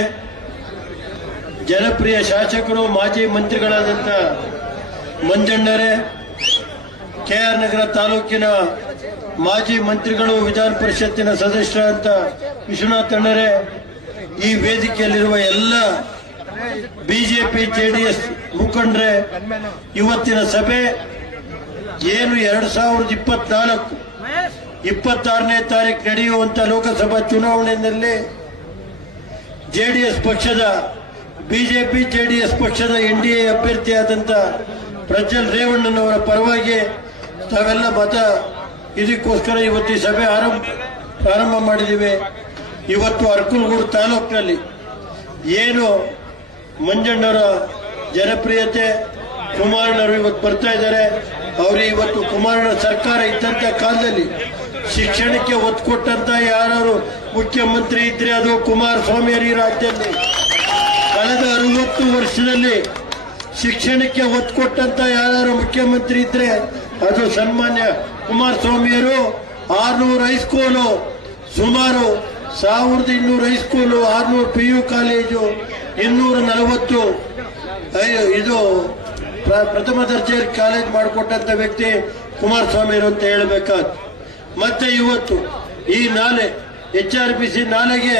ಜನಪ್ರಿಯ ಶಾಸಕರು ಮಾಜಿ ಮಂತ್ರಿಗಳಾದಂಥ ಮಂಜಣ್ಣರೇ, KR ನಗರ ತಾಲೂಕಿನ ಮಾಜಿ ಮಂತ್ರಿಗಳು, ವಿಧಾನ ಪರಿಷತ್ತಿನ ಸದಸ್ಯರಾದಂಥ ವಿಶ್ವನಾಥ್ ಅಣ್ಣರೇ, ಈ ವೇದಿಕೆಯಲ್ಲಿರುವ ಎಲ್ಲ ಬಿಜೆಪಿ JDS ಮುಖಂಡರೇ, ಇವತ್ತಿನ ಸಭೆ ಏನು 2024 26ನೇ ತಾರೀಕು ನಡೆಯುವಂತ ಲೋಕಸಭಾ ಚುನಾವಣೆಯಲ್ಲಿ ಬಿಜೆಪಿ JDS ಪಕ್ಷದ NDA ಅಭ್ಯರ್ಥಿಯಾದಂಥ ಪ್ರಜ್ವಲ್ ರೇವಣ್ಣನವರ ಪರವಾಗಿ ತಾವೆಲ್ಲ ಇದಕ್ಕೋಸ್ಕರ ಇವತ್ತು ಈ ಸಭೆ ಪ್ರಾರಂಭ ಮಾಡಿದ್ದೀವಿ. ಇವತ್ತು ಅರಕಲಗೂಡು ತಾಲೂಕಿನಲ್ಲಿ ಏನು ಮಂಜಣ್ಣವರ ಜನಪ್ರಿಯತೆ, ಕುಮಾರಣ್ಣವರು ಇವತ್ತು ಬರ್ತಾ ಇದ್ದಾರೆ. ಅವರು ಇವತ್ತು ಕುಮಾರಣ್ಣ ಸರ್ಕಾರ ಇದ್ದಂತ ಕಾಲದಲ್ಲಿ ಶಿಕ್ಷಣಕ್ಕೆ ಒತ್ತು ಕೊಟ್ಟಂತ ಯಾರು ಮುಖ್ಯಮಂತ್ರಿ ಇದ್ರೆ ಅದು ಕುಮಾರಸ್ವಾಮಿ ಈ ರಾಜ್ಯದಲ್ಲಿ. ಕಳೆದ 60 ವರ್ಷದಲ್ಲಿ ಶಿಕ್ಷಣಕ್ಕೆ ಒತ್ತು ಕೊಟ್ಟಂತ ಯಾರು ಮುಖ್ಯಮಂತ್ರಿ ಇದ್ರೆ ಅದು ಸನ್ಮಾನ್ಯ ಕುಮಾರಸ್ವಾಮಿಯವರು. 600 ಹೈಸ್ಕೂಲು, ಸುಮಾರು 1200 ಹೈಸ್ಕೂಲು, 600 PU ಕಾಲೇಜು, 240 ಇದು ಪ್ರಥಮ ದರ್ಜೆ ಕಾಲೇಜ್ ಮಾಡಿಕೊಟ್ಟಂತ ವ್ಯಕ್ತಿ ಕುಮಾರಸ್ವಾಮಿ ಅಂತ ಹೇಳಬೇಕಾದ್ರು. ಮತ್ತೆ ಇವತ್ತು ಈ ನಾಲೆ HRPC ನಾಲೆಗೆ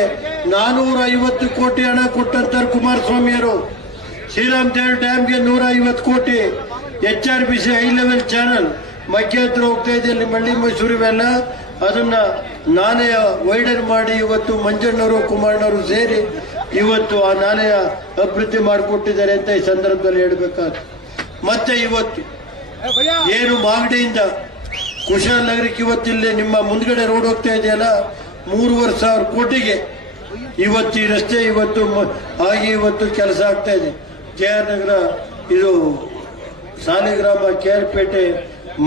450 ಕೋಟಿ ಹಣ ಕೊಟ್ಟಂತ ಕುಮಾರಸ್ವಾಮಿಯವರು. ಶ್ರೀರಾಮ್ ಡ್ಯಾಂಗೆ 150 ಕೋಟಿ, HRPC ಹೈ ಲೆವೆಲ್ ಚಾನಲ್ ಮಧ್ಯ ಹತ್ರ ಹೋಗ್ತಾ ಇದೆ, ಅಲ್ಲಿ ಮಂಡಿ ಮೈಸೂರು ಇವೆಲ್ಲ, ಅದನ್ನ ನಾಲೆಯ ವೈಡರ್ ಮಾಡಿ ಇವತ್ತು ಮಂಜಣ್ಣವರು ಕುಮಾರಣ್ಣವರು ಸೇರಿ ಇವತ್ತು ಆ ನಾಲೆಯ ಅಭಿವೃದ್ಧಿ ಮಾಡಿಕೊಟ್ಟಿದ್ದಾರೆ ಅಂತ ಈ ಸಂದರ್ಭದಲ್ಲಿ ಹೇಳಬೇಕಾದ್ರು. ಮತ್ತೆ ಇವತ್ತು ಏನು ಮಾಗಡಿಯಿಂದ ಕುಶಾಲನಗರಕ್ಕೆ ಇವತ್ತಿಲ್ಲೇ ನಿಮ್ಮ ಮುಂದ್ಗಡೆ ರೋಡ್ ಹೋಗ್ತಾ ಇದೆಯಲ್ಲ, 3,500 ಕೋಟಿಗೆ ಇವತ್ತು ಈ ರಸ್ತೆ ಇವತ್ತು ಕೆಲಸ ಆಗ್ತಾ ಇದೆ. KR ನಗರ ಇದು ಸಾಲಿಗ್ರಾಮ KR-ಪೇಟೆ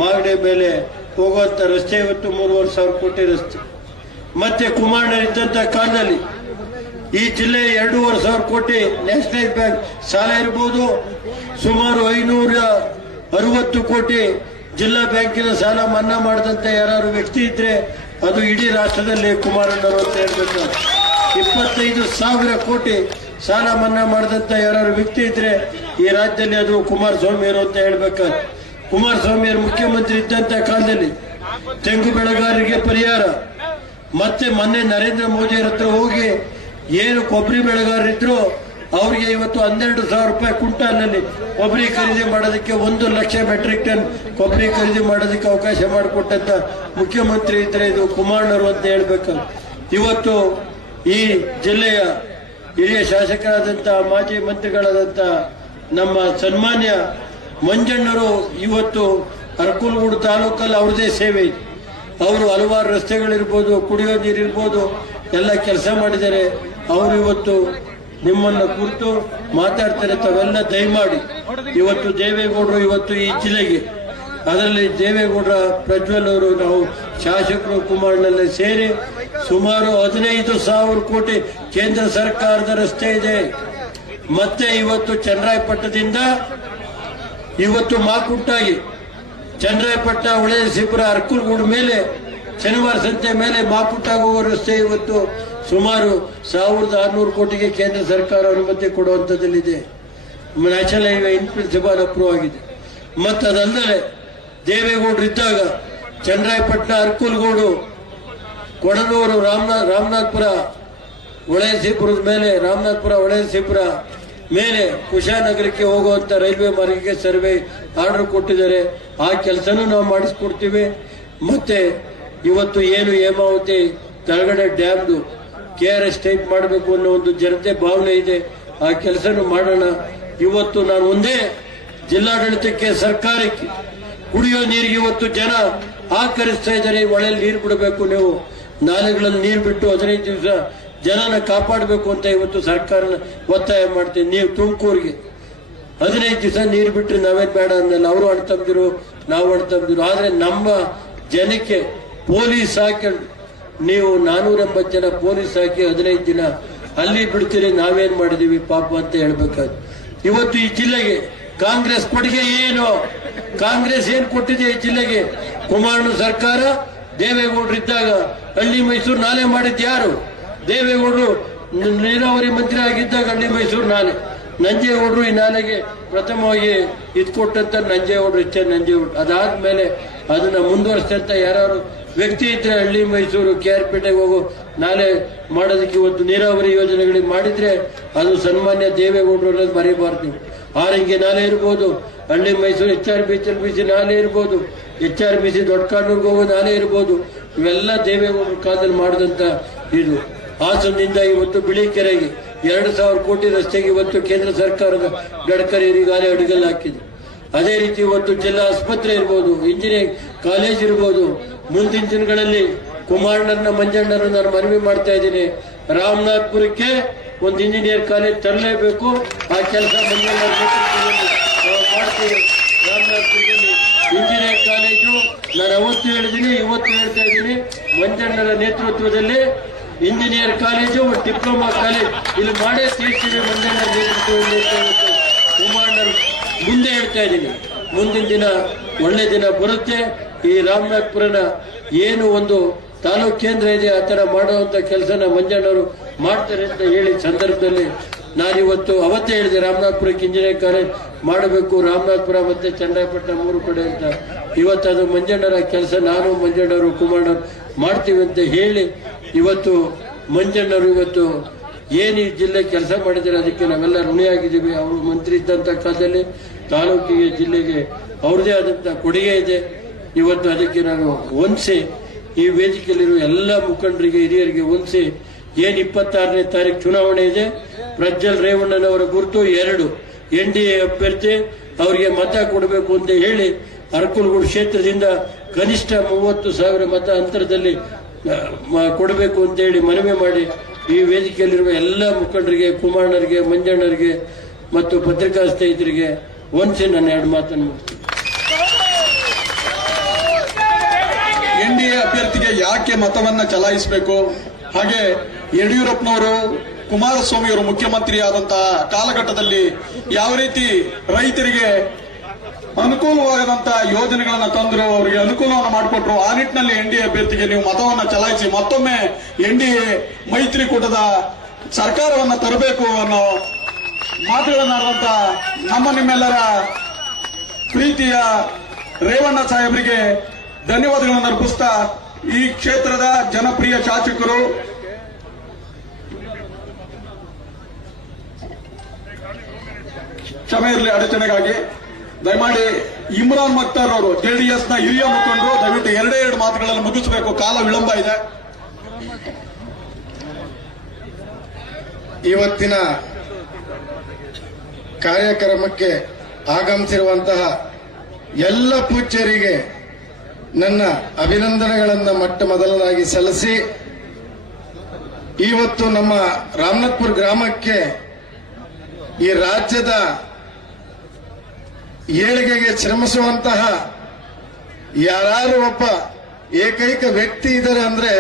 ಮಾಗಡಿ ಮೇಲೆ ಹೋಗುವಂತ ರಸ್ತೆ ಇವತ್ತು 3,500 ಕೋಟಿ ರಸ್ತೆ. ಮತ್ತೆ ಕುಮಾರಣ್ಣ ಇದ್ದಂತ ಕಾಲದಲ್ಲಿ ಈ ಜಿಲ್ಲೆ 2,500 ಕೋಟಿ ನ್ಯಾಷನಲ್ ಬ್ಯಾಂಕ್ ಸಾಲ ಇರಬಹುದು, ಸುಮಾರು 560 ಕೋಟಿ ಜಿಲ್ಲಾ ಬ್ಯಾಂಕಿನ ಸಾಲ ಮನ್ನಾ ಮಾಡಿದಂತ ಯಾರು ವ್ಯಕ್ತಿ ಇದ್ರೆ ಅದು ಇಡೀ ರಾಷ್ಟ್ರದಲ್ಲಿ ಕುಮಾರಣ್ಣವರು ಅಂತ ಹೇಳ್ಬೇಕು. 25,000 ಕೋಟಿ ಸಾಲ ಮನ್ನಾ ಮಾಡಿದಂತ ಯಾರು ವ್ಯಕ್ತಿ ಇದ್ರೆ ಈ ರಾಜ್ಯದಲ್ಲಿ ಅದು ಕುಮಾರಸ್ವಾಮಿಯವರು ಅಂತ ಹೇಳ್ಬೇಕಾದ್ರೆ. ಕುಮಾರಸ್ವಾಮಿಯವರು ಮುಖ್ಯಮಂತ್ರಿ ಇದ್ದಂತ ಕಾಲದಲ್ಲಿ ತೆಂಗು ಬೆಳೆಗಾರರಿಗೆ ಪರಿಹಾರ, ಮತ್ತೆ ಮೊನ್ನೆ ನರೇಂದ್ರ ಮೋದಿ ಹತ್ರ ಹೋಗಿ ಏನು ಕೊಬ್ಬರಿ ಬೆಳೆಗಾರರಿದ್ರು ಅವರಿಗೆ ಇವತ್ತು 12,000 ರೂಪಾಯಿ ಕ್ವಿಂಟಾಲ್ನಲ್ಲಿ ಕೊಬ್ಬರಿ ಖರೀದಿ ಮಾಡೋದಕ್ಕೆ 1 ಲಕ್ಷ ಮೆಟ್ರಿಕ್ ಟನ್ ಕೊಬ್ಬರಿ ಖರೀದಿ ಮಾಡೋದಕ್ಕೆ ಅವಕಾಶ ಮಾಡಿಕೊಟ್ಟಂತ ಮುಖ್ಯಮಂತ್ರಿ ಇದ್ರೆ ಇದು ಕುಮಾರಣ್ಣವರು ಅಂತ ಹೇಳ್ಬೇಕು. ಇವತ್ತು ಈ ಜಿಲ್ಲೆಯ ಹಿರಿಯ ಶಾಸಕರಾದಂಥ ಮಾಜಿ ಮಂತ್ರಿಗಳಾದಂಥ ನಮ್ಮ ಸನ್ಮಾನ್ಯ ಮಂಜಣ್ಣವರು ಇವತ್ತು ಅರಕಲಗೂಡು ತಾಲೂಕಲ್ಲಿ ಅವ್ರದೇ ಸೇವೆ ಇದೆ. ಅವರು ಹಲವಾರು ರಸ್ತೆಗಳಿರ್ಬೋದು, ಕುಡಿಯೋ ನೀರಿರ್ಬೋದು ಎಲ್ಲ ಕೆಲಸ ಮಾಡಿದ್ದಾರೆ. ಅವರು ಇವತ್ತು ನಿಮ್ಮನ್ನ ಕುರಿತು ಮಾತಾಡ್ತಾರೆ. ತಾವೆಲ್ಲ ದಯಮಾಡಿ ಇವತ್ತು ದೇವೇಗೌಡರು ಇವತ್ತು ಈ ಜಿಲ್ಲೆಗೆ, ಅದರಲ್ಲಿ ದೇವೇಗೌಡರ ಪ್ರಜ್ವಲ್ ಅವರು, ನಾವು ಶಾಸಕರು ಕುಮಾರಣ್ಣಲ್ಲ ಸೇರಿ ಸುಮಾರು 15,000 ಕೋಟಿ ಕೇಂದ್ರ ಸರ್ಕಾರದ ರಸ್ತೆ ಇದೆ. ಮತ್ತೆ ಇವತ್ತು ಚನ್ನರಾಯಪಟ್ಟಣದಿಂದ ಇವತ್ತು ಮಾಕುಟ್ಟಾಗಿ ಚನ್ನರಾಯಪಟ್ಟಣ, ಹೊಳೆನರಸೀಪುರ, ಅರಕಲಗೂಡು ಮೇಲೆ ಶನಿವಾರ ಸಂತೆ ಮೇಲೆ ಮಾಕುಟ್ಟಾಗಿ ಹೋಗುವ ರಸ್ತೆ ಇವತ್ತು ಸುಮಾರು 1,600 ಕೋಟಿಗೆ ಕೇಂದ್ರ ಸರ್ಕಾರ ಅನುಮತಿ ಕೊಡುವಂತದಲ್ಲಿದೆ. National highway in principle approve ಆಗಿದೆ. ಮತ್ತು ಅದಲ್ಲದೆ ದೇವೇಗೌಡರು ಇದ್ದಾಗ ಚನ್ನರಾಯಪಟ್ಟಣ, ಅರಕಲಗೂಡು, ಕೊಡನೂರು, ರಾಮನಾಥಪುರ, ಹೊಳೆನರಸೀಪುರದ ಮೇಲೆ ರಾಮನಾಥಪುರ, ಹೊಳೆನರಸೀಪುರ ಮೇಲೆ ಕುಶಾಲನಗರಕ್ಕೆ ಹೋಗುವಂತ ರೈಲ್ವೆ ಮಾರ್ಗಕ್ಕೆ ಸರ್ವೆ ಆರ್ಡರ್ ಕೊಟ್ಟಿದ್ದಾರೆ. ಆ ಕೆಲಸನೂ ನಾವು ಮಾಡಿಸ್ಕೊಡ್ತೀವಿ. ಮತ್ತೆ ಇವತ್ತು ಏನು ಹೇಮಾವತಿ ಕೆಳಗಡೆ ಡ್ಯಾಮ್ದು KRS ಟೈಪ್ ಮಾಡಬೇಕು ಅನ್ನೋ ಒಂದು ಜನತೆ ಭಾವನೆ ಇದೆ. ಆ ಕೆಲಸನೂ ಮಾಡೋಣ. ಇವತ್ತು ನಾನು ಒಂದೇ ಜಿಲ್ಲಾಡಳಿತಕ್ಕೆ, ಸರ್ಕಾರಕ್ಕೆ ಕುಡಿಯೋ ನೀರಿಗೆ ಇವತ್ತು ಜನ ಆಕರಿಸ್ತಾ ಇದ್ದಾರೆ. ಹೊಳೆಯಲ್ಲಿ ನೀರು ಬಿಡಬೇಕು, ನೀವು ನಾಲೆಗಳಲ್ಲಿ ನೀರು ಬಿಟ್ಟು 15 ದಿವಸ ಜನನ ಕಾಪಾಡಬೇಕು ಅಂತ ಇವತ್ತು ಸರ್ಕಾರ ಒತ್ತಾಯ ಮಾಡ್ತೀನಿ. ನೀವು ತುಮಕೂರಿಗೆ 15 ದಿವಸ ನೀರು ಬಿಟ್ಟರೆ ನಾವೇನ್ ಬೇಡ ಅಂದಲ್ಲ, ಅವರು ಅಣ್ತಂದಿರು, ನಾವು ಅಣ್ತಂದಿರು. ಆದ್ರೆ ನಮ್ಮ ಜನಕ್ಕೆ ಪೊಲೀಸ್ ಹಾಕೊಂಡು ನೀವು 480 ಜನ ಪೊಲೀಸ್ ಹಾಕಿ 15 ದಿನ ಅಲ್ಲಿ ಬಿಡ್ತೀರಿ, ನಾವೇನ್ ಮಾಡಿದೀವಿ ಪಾಪ ಅಂತ ಹೇಳ್ಬೇಕಾದ್ರು. ಇವತ್ತು ಈ ಜಿಲ್ಲೆಗೆ ಕಾಂಗ್ರೆಸ್ ಕೊಡುಗೆ ಏನು? ಕಾಂಗ್ರೆಸ್ ಏನ್ ಕೊಟ್ಟಿದೆ ಈ ಜಿಲ್ಲೆಗೆ? ಕುಮಾರಣ್ಣ ಸರ್ಕಾರ ದೇವೇಗೌಡರು ಇದ್ದಾಗ ಹಳ್ಳಿ ಮೈಸೂರು ನಾಲೆ ಮಾಡಿದ್ ಯಾರು? ದೇವೇಗೌಡರು ನೀರಾವರಿ ಮಂತ್ರಿ ಆಗಿದ್ದಾಗ ಹಳ್ಳಿ ಮೈಸೂರು ನಾನೇ. ನಂಜೇಗೌಡರು ಈ ನಾಲೆಗೆ ಪ್ರಥಮವಾಗಿ ಇದು ಕೊಟ್ಟಂತ ನಂಜೇಗೌಡರು ನಂಜೇಗೌಡರು. ಅದಾದ್ಮೇಲೆ ಅದನ್ನ ಮುಂದುವರಿಸಿದಂತ ಯಾರು ವ್ಯಕ್ತಿ ಇದ್ರೆ ಹಳ್ಳಿ ಮೈಸೂರು KR ಪೇಟೆಗೆ ಹೋಗೋ ನಾಲೆ ಮಾಡೋದಕ್ಕೆ ಇವತ್ತು ನೀರಾವರಿ ಯೋಜನೆಗಳಿಗೆ ಮಾಡಿದ್ರೆ ಅದು ಸನ್ಮಾನ್ಯ ದೇವೇಗೌಡರು ಅನ್ನೋದು ಮರಿಬಾರ್ದು. ಆರಂಗಿ ನಾಲೆ ಇರ್ಬೋದು, ಹಳ್ಳಿ ಮೈಸೂರು HRBC ನಾಲೆ ಇರ್ಬೋದು, HRBC ದೊಡ್ಡ ಕಾನೂರಿಗೆ ಹೋಗೋ ನಾಲೆ ಇರ್ಬೋದು. ಇವೆಲ್ಲ ದೇವೇಗೌಡರ ಕಾಲದಲ್ಲಿ ಮಾಡಿದಂತ ಇದು. ಹಾಸನದಿಂದ ಇವತ್ತು ಬಿಳಿಕೆರೆಗೆ 2,000 ಕೋಟಿ ರಸ್ತೆಗೆ ಇವತ್ತು ಕೇಂದ್ರ ಸರ್ಕಾರದ ಗಡ್ಕರಿ ಈಗಾಗಲೇ ಅಡಿಗಲ್ಲು ಹಾಕಿದೆ. ಅದೇ ರೀತಿ ಇವತ್ತು ಜಿಲ್ಲಾ ಆಸ್ಪತ್ರೆ ಇರ್ಬೋದು, ಇಂಜಿನಿಯರಿಂಗ್ ಕಾಲೇಜ್ ಇರ್ಬೋದು. ಮುಂದಿನ ದಿನಗಳಲ್ಲಿ ಕುಮಾರಣ್ಣನ ಮಂಜಣ್ಣನ ನಾನು ಮನವಿ ಮಾಡ್ತಾ ಇದ್ದೀನಿ, ರಾಮನಾಥ್ಪುರಕ್ಕೆ ಒಂದು ಇಂಜಿನಿಯರ್ ಕಾಲೇಜ್ ತರಲೇಬೇಕು. ಆ ಕೆಲಸ ಮಂಜಣ್ಣನ ನೇತೃತ್ವದಲ್ಲಿ ನಾವು ಮಾಡ್ತೀವಿ. ರಾಮನಾಥ್ಪುರದಲ್ಲಿ ಇಂಜಿನಿಯರಿಂಗ್ ಕಾಲೇಜು ನಾನು ಅವತ್ತು ಹೇಳಿದ್ದೀನಿ, ಇವತ್ತು ಹೇಳ್ತಾ ಇದ್ದೀನಿ, ಮಂಜಣ್ಣನ ನೇತೃತ್ವದಲ್ಲಿ ಇಂಜಿನಿಯರ್ ಕಾಲೇಜು ಒಂದು ಡಿಪ್ಲೊಮಾ ಕಾಲೇಜ್ ಇಲ್ಲಿ ಮಾಡೇ ತೀರ್ತೀವಿ. ಮಂಜಣ್ಣನ ನೇತೃತ್ವದಲ್ಲಿ ಕುಮಾರಣ್ಣರು ಮುಂದೆ ಹೇಳ್ತಾ ಇದ್ದೀನಿ, ಮುಂದಿನ ದಿನ ಒಳ್ಳೆ ದಿನ ಬರುತ್ತೆ. ಈ ರಾಮನಾಥ್ಪುರನ ಏನು ಒಂದು ತಾಲೂಕ್ ಕೇಂದ್ರ ಇದೆ ಆ ತರ ಮಾಡುವಂತ ಕೆಲಸನ ಮಂಜಣ್ಣವರು ಮಾಡ್ತಾರೆ ಅಂತ ಹೇಳಿ ಸಂದರ್ಭದಲ್ಲಿ ನಾನಿವತ್ತು ಅವತ್ತೇ ಹೇಳಿದೆ, ರಾಮನಾಥ್ಪುರಕ್ಕೆ ಇಂಜಿನಿಯರಿಂಗ್ ಕಾಲೇಜ್ ಮಾಡಬೇಕು, ರಾಮನಾಥ್ಪುರ ಮತ್ತೆ ಚನ್ನರಾಯಪಟ್ಟಣ 3 ಕಡೆ ಅಂತ. ಇವತ್ತು ಅದು ಮಂಜಣ್ಣರ ಕೆಲಸ, ನಾನು ಮಂಜಣ್ಣವರು ಕುಮಾರಣ್ಣವರು ಮಾಡ್ತೀವಿ ಅಂತ ಹೇಳಿ ಇವತ್ತು ಮಂಜಣ್ಣವರು ಇವತ್ತು ಏನು ಈ ಜಿಲ್ಲೆ ಕೆಲಸ ಮಾಡಿದ್ದಾರೆ ಅದಕ್ಕೆ ನಾವೆಲ್ಲ ಋಣಿಯಾಗಿದ್ದೀವಿ. ಅವರು ಮಂತ್ರಿ ಇದ್ದಂತ ಕಾಲದಲ್ಲಿ ತಾಲೂಕಿಗೆ ಜಿಲ್ಲೆಗೆ ಅವ್ರದೇ ಆದಂತ ಕೊಡುಗೆ ಇದೆ. ಇವತ್ತು ಅದಕ್ಕೆ ನಾನು ಹೊಂದಿಸಿ ಈ ವೇದಿಕೆಯಲ್ಲಿರುವ ಎಲ್ಲ ಮುಖಂಡರಿಗೆ ಹಿರಿಯರಿಗೆ ಹೊಂದಿಸಿ ಏನು 26ನೇ ತಾರೀಕು ಚುನಾವಣೆ ಇದೆ, ಪ್ರಜ್ವಲ್ ರೇವಣ್ಣನವರ ಗುರುತು 2 NDA ಅಭ್ಯರ್ಥಿ ಅವರಿಗೆ ಮತ ಕೊಡಬೇಕು ಅಂತ ಹೇಳಿ ಅರಕಲಗೂಡು ಕ್ಷೇತ್ರದಿಂದ ಕನಿಷ್ಠ 30,000 ಮತ ಅಂತರದಲ್ಲಿ ಕೊಡಬೇಕು ಅಂತ ಹೇಳಿ ಮನವಿ ಮಾಡಿ ಈ ವೇದಿಕೆಯಲ್ಲಿರುವ ಎಲ್ಲ ಮುಖಂಡರಿಗೆ, ಕುಮಾರಣ್ಣರಿಗೆ, ಮಂಜಣ್ಣರಿಗೆ ಮತ್ತು ಪತ್ರಿಕಾ ಸ್ನೇಹಿತರಿಗೆ ಹೊಂದಿಸಿ ನನ್ನ 2 ಮಾತನ್ನು ಮುಗಿಸ್ತೀನಿ. NDA ಅಭ್ಯರ್ಥಿಗೆ ಯಾಕೆ ಮತವನ್ನ ಚಲಾಯಿಸಬೇಕು, ಹಾಗೆ ಯಡಿಯೂರಪ್ಪನವರು ಕುಮಾರಸ್ವಾಮಿಯವರು ಮುಖ್ಯಮಂತ್ರಿ ಆದಂತಹ ಕಾಲಘಟ್ಟದಲ್ಲಿ ಯಾವ ರೀತಿ ರೈತರಿಗೆ ಅನುಕೂಲವಾಗದಂತಹ ಯೋಜನೆಗಳನ್ನ ತಂದ್ರು, ಅವರಿಗೆ ಅನುಕೂಲವನ್ನು ಮಾಡಿಕೊಟ್ರು. ಆ ನಿಟ್ಟಿನಲ್ಲಿ NDA ಅಭ್ಯರ್ಥಿಗೆ ನೀವು ಮತವನ್ನ ಚಲಾಯಿಸಿ ಮತ್ತೊಮ್ಮೆ NDA ಮೈತ್ರಿಕೂಟದ ಸರ್ಕಾರವನ್ನ ತರಬೇಕು ಅನ್ನೋ ಮಾತುಗಳನ್ನಾಡುವಂತ ನಮ್ಮ ನಿಮ್ಮೆಲ್ಲರ ಪ್ರೀತಿಯ ರೇವಣ್ಣ ಸಾಹೇಬರಿಗೆ ಧನ್ಯವಾದಗಳನ್ನು ಅರ್ಪಿಸ್ತಾ ಈ ಕ್ಷೇತ್ರದ ಜನಪ್ರಿಯ ಶಾಸಕರು ಕ್ಷಮೆ ಇರಲಿ ಅಡಚಣೆಗಾಗಿ ದಯಮಾಡಿ ಇಮ್ರಾನ್ ಮಕ್ತಾರ್ ಅವರು JDS ನ ಹಿರಿಯ ಮುಖಂಡರು ದಯವಿಟ್ಟು 2 ಮಾತುಗಳನ್ನು ಮುಗಿಸಬೇಕು, ಕಾಲ ವಿಳಂಬ ಇದೆ. ಇವತ್ತಿನ ಕಾರ್ಯಕ್ರಮಕ್ಕೆ ಆಗಮಿಸಿರುವಂತಹ ಎಲ್ಲ ಪೂಜ್ಯರಿಗೆ ನನ್ನ ಅಭಿನಂದನೆಗಳನ್ನು ಮೊದಲನಾಗಿ ಸಲ್ಲಿಸಿ, ಇವತ್ತು ನಮ್ಮ ರಾಮನಾಥ್ಪುರ ಗ್ರಾಮಕ್ಕೆ ಈ ರಾಜ್ಯದ ಏಳಿಗೆಗೆ ಶ್ರಮಿಸುವಂತಹ ಯಾರು ಒಬ್ಬ ಏಕೈಕ ವ್ಯಕ್ತಿ ಇದ್ದಾರೆ ಅಂದ್ರೆ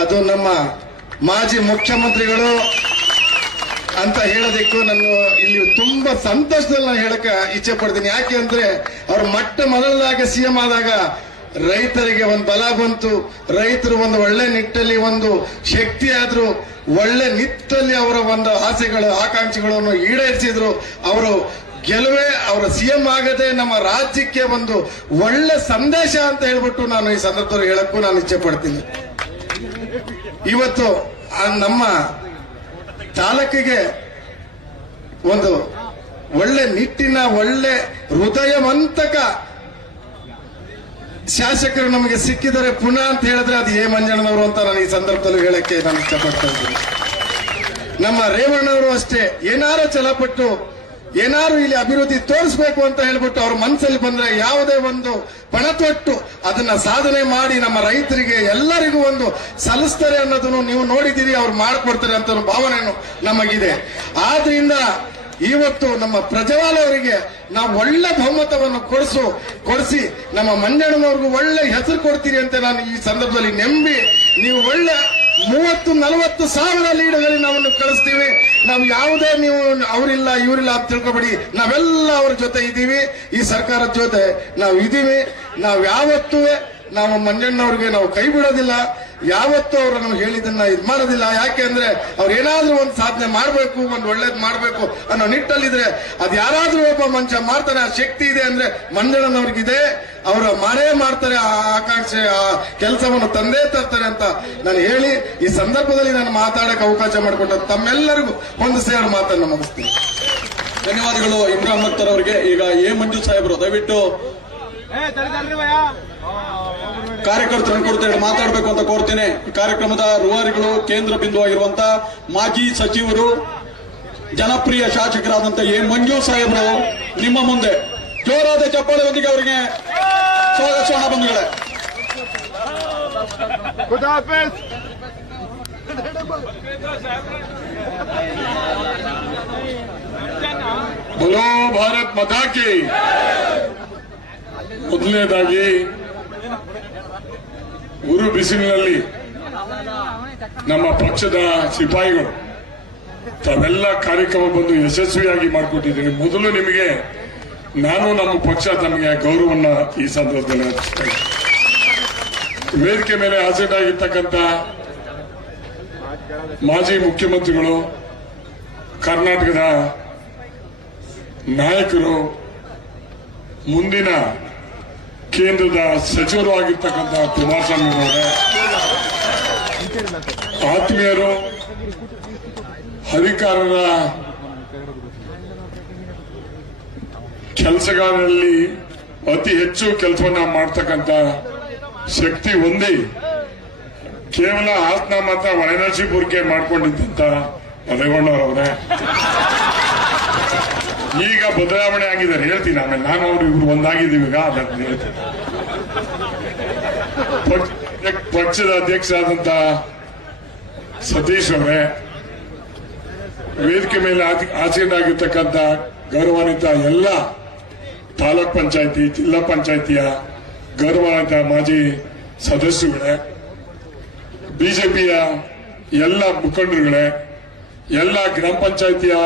ಅದು ನಮ್ಮ ಮಾಜಿ ಮುಖ್ಯಮಂತ್ರಿಗಳು ಅಂತ ಹೇಳೋದಕ್ಕೂ ನಾನು ಇಲ್ಲಿ ತುಂಬಾ ಸಂತೋಷದಲ್ಲಿ ನಾನು ಹೇಳಕ ಇಚ್ಛೆ ಪಡ್ತೀನಿ. ಯಾಕೆ ಅಂದ್ರೆ ಅವ್ರು ಮೊದಲದಾಗ CM ಆದಾಗ ರೈತರಿಗೆ ಒಂದು ಬಲ ಬಂತು, ರೈತರು ಒಂದು ಒಳ್ಳೆ ನಿಟ್ಟಲ್ಲಿ ಒಂದು ಶಕ್ತಿ ಆದ್ರು, ಒಳ್ಳೆ ನಿಟ್ಟಲ್ಲಿ ಅವರ ಒಂದು ಆಸೆಗಳು ಆಕಾಂಕ್ಷೆಗಳನ್ನು ಈಡೇರಿಸಿದ್ರು. ಅವರು ಗೆಲುವೆ ಅವರ CM ಆಗದೆ ನಮ್ಮ ರಾಜ್ಯಕ್ಕೆ ಒಂದು ಒಳ್ಳೆ ಸಂದೇಶ ಅಂತ ಹೇಳ್ಬಿಟ್ಟು ನಾನು ಈ ಸಂದರ್ಭದಲ್ಲಿ ಹೇಳಕ್ಕೂ ನಾನು ಇಚ್ಛೆ ಪಡ್ತೀನಿ. ಇವತ್ತು ನಮ್ಮ ತಾಲೂಕಿಗೆ ಒಂದು ಒಳ್ಳೆ ನಿಟ್ಟಿನ ಒಳ್ಳೆ ಹೃದಯವಂತಕ ಶಾಸಕರು ನಮಗೆ ಸಿಕ್ಕಿದರೆ ಪುನಃ ಅಂತ ಹೇಳಿದ್ರೆ ಅದು ಮಂಜಣ್ಣನವರು ಅಂತ ನಾನು ಈ ಸಂದರ್ಭದಲ್ಲಿ ಹೇಳಕ್ಕೆ ನಾನು ಇಷ್ಟಪಡ್ತಾ ಇದ್ದೀನಿ. ನಮ್ಮ ರೇವಣ್ಣವರು ಅಷ್ಟೇ, ಏನಾರು ಛಲಪಟ್ಟು ಏನಾರು ಇಲ್ಲಿ ಅಭಿವೃದ್ಧಿ ತೋರಿಸಬೇಕು ಅಂತ ಹೇಳ್ಬಿಟ್ಟು ಅವ್ರ ಮನಸ್ಸಲ್ಲಿ ಬಂದ್ರೆ ಯಾವುದೇ ಒಂದು ಪಣ ತೊಟ್ಟು ಅದನ್ನ ಸಾಧನೆ ಮಾಡಿ ನಮ್ಮ ರೈತರಿಗೆ ಎಲ್ಲರಿಗೂ ಒಂದು ಸಲ್ಲಿಸ್ತಾರೆ ಅನ್ನೋದನ್ನು ನೀವು ನೋಡಿದ್ದೀರಿ, ಅವ್ರು ಮಾಡಿಕೊಡ್ತಾರೆ ಅಂತ ಭಾವನೆಯನ್ನು ನಮಗಿದೆ. ಆದ್ರಿಂದ ಇವತ್ತು ನಮ್ಮ ಪ್ರಜ್ವಲ್ ಅವರಿಗೆ ನಾವು ಒಳ್ಳೆ ಬಹುಮತವನ್ನು ಕೊಡಿಸಿ ನಮ್ಮ ಮಂಜಣ್ಣನವ್ರಿಗೂ ಒಳ್ಳೆ ಹೆಸರು ಕೊಡ್ತೀರಿ ಅಂತ ನಾನು ಈ ಸಂದರ್ಭದಲ್ಲಿ ನಂಬಿ, ನೀವು ಒಳ್ಳೆ 30-40 ಸಾವಿರ ಲೀಡ್ಗಳಲ್ಲಿ ನಾವು ಕಳಿಸ್ತೀವಿ. ನಾವು ಯಾವುದೇ ನೀವು ಅವರಿಲ್ಲ ಇವರಿಲ್ಲ ಅಂತ ತಿಳ್ಕೊಬೇಡಿ, ನಾವೆಲ್ಲ ಅವ್ರ ಜೊತೆ ಇದ್ದೀವಿ, ಈ ಸರ್ಕಾರದ ಜೊತೆ ನಾವು ಇದ್ದೀವಿ. ನಾವು ಯಾವತ್ತೂ ನಾವು ಮಂಜಣ್ಣವ್ರಿಗೆ ನಾವು ಕೈ ಬಿಡೋದಿಲ್ಲ, ಯಾವತ್ತೂ ಅವರು ನಾವು ಹೇಳಿದ್ದನ್ನ ಇದು ಮಾಡೋದಿಲ್ಲ. ಯಾಕೆ ಅಂದ್ರೆ ಅವ್ರು ಏನಾದ್ರೂ ಒಂದು ಸಾಧನೆ ಮಾಡಬೇಕು, ಒಂದು ಒಳ್ಳೇದು ಮಾಡಬೇಕು ಅನ್ನೋ ನಿಟ್ಟಲ್ಲಿದ್ರೆ ಅದು ಯಾರಾದ್ರೂ ಒಬ್ಬ ಮನುಷ್ಯ ಮಾಡ್ತಾನೆ. ಆ ಶಕ್ತಿ ಇದೆ ಅಂದ್ರೆ ಮಂಜಣ್ಣನವ್ರಿಗಿದೆ, ಅವರು ಮಾಡೇ ಮಾಡ್ತಾರೆ. ಆ ಆಕಾಂಕ್ಷೆ, ಆ ಕೆಲಸವನ್ನು ತಂದೇ ತರ್ತಾರೆ ಅಂತ ನಾನು ಹೇಳಿ ಈ ಸಂದರ್ಭದಲ್ಲಿ ನಾನು ಮಾತಾಡಕ್ಕೆ ಅವಕಾಶ ಮಾಡಿಕೊಟ್ಟ ತಮ್ಮೆಲ್ಲರಿಗೂ ಒಂದು ಸೇರಿ ಮಾತನ್ನು ಮುಗಿಸ್ತೀನಿ. ಧನ್ಯವಾದಗಳು ಇಮ್ರಾನ್ ಅಖ್ತರ್ ಅವರಿಗೆ. ಈಗ ಎ ಮಂಜು ಸಾಹೇಬರು ದಯವಿಟ್ಟು ಕಾರ್ಯಕರ್ತರನ್ನು ಕುರಿತು ಮಾತಾಡಬೇಕು ಅಂತ ಕೋರ್ತೇನೆ. ಈ ಕಾರ್ಯಕ್ರಮದ ರೂವಾರಿಗಳು, ಕೇಂದ್ರ ಬಿಂದುವಾಗಿರುವಂತಹ ಮಾಜಿ ಸಚಿವರು, ಜನಪ್ರಿಯ ಶಾಸಕರಾದಂತಹ ಎ ಮಂಜು ಸಾಹೇಬರು ನಿಮ್ಮ ಮುಂದೆ ಜೋರಾದ ಚಪ್ಪಾಳೆಯೊಂದಿಗೆ ಅವರಿಗೆ ಸ್ವಾಗತಿಸೋಣ ಬಂಧುಗಳೇ. बोलो भारत माता की. ಮೊದಲನೇದಾಗಿ ಉರು ಬಿಸಿಲಿನಲ್ಲಿ ನಮ್ಮ ಪಕ್ಷದ ಸಿಪಾಯಿಗಳು ತಾವೆಲ್ಲ ಕಾರ್ಯಕ್ರಮ ಬಂದು ಯಶಸ್ವಿಯಾಗಿ ಮಾಡಿಕೊಟ್ಟಿದ್ದೀರಿ. ಮೊದಲು ನಿಮಗೆ ನಾನು ನಮ್ಮ ಪಕ್ಷ ತಮಗೆ ಗೌರವವನ್ನು ಈ ಸಂದರ್ಭದಲ್ಲಿ ಅರ್ಪಿಸ್ತೇನೆ. ವೇದಿಕೆ ಮೇಲೆ ಹಾಜರಾಗಿರ್ತಕ್ಕಂಥ ಮಾಜಿ ಮುಖ್ಯಮಂತ್ರಿಗಳು, ಕರ್ನಾಟಕದ ನಾಯಕರು, ಮುಂದಿನ ಕೇಂದ್ರದ ಸಚಿವರು ಆಗಿರ್ತಕ್ಕಂಥ ಕುಮಾರಸ್ವಾಮಿ ಅವರೇ, ಆತ್ಮೀಯರು, ಅಧಿಕಾರರ ಕೆಲಸಗಾರರಲ್ಲಿ ಅತಿ ಹೆಚ್ಚು ಕೆಲಸವನ್ನ ಮಾಡ್ತಕ್ಕಂಥ ಶಕ್ತಿ ಹೊಂದಿ ಕೇವಲ ಆತ್ಮ ಮಾತ್ರ ಒಳನರಸೀಪುರಕ್ಕೆ ಮಾಡ್ಕೊಂಡಿದ್ದಂತ ರೇವಣ್ಣವರವರೇ ಈಗ ಬದಲಾವಣೆ ಆಗಿದ್ದಾರೆ. ಹೇಳ್ತೀನಿ ಆಮೇಲೆ, ನಾನು ಅವರು ಇಬ್ರು ಒಂದಾಗಿದ್ದೀವಿ ಈಗ, ಅದನ್ನು ಹೇಳ್ತೀನಿ. ಪಕ್ಷದ ಅಧ್ಯಕ್ಷ ಆದಂತ ಸತೀಶ್ ಅವರೇ, ವೇದಿಕೆ ಮೇಲೆ ಆಸೀನಾಗಿರ್ತಕ್ಕಂಥ ಗೌರವಾನ್ವಿತ ಎಲ್ಲ ತಾಲೂಕ್ ಪಂಚಾಯತಿ, ಜಿಲ್ಲಾ ಪಂಚಾಯತಿಯ ಗೌರವಾನ್ವಿತ ಮಾಜಿ ಸದಸ್ಯರುಗಳೇ, ಬಿಜೆಪಿಯ ಎಲ್ಲ ಮುಖಂಡರುಗಳೇ, ಎಲ್ಲ ಗ್ರಾಮ ಪಂಚಾಯತಿಯ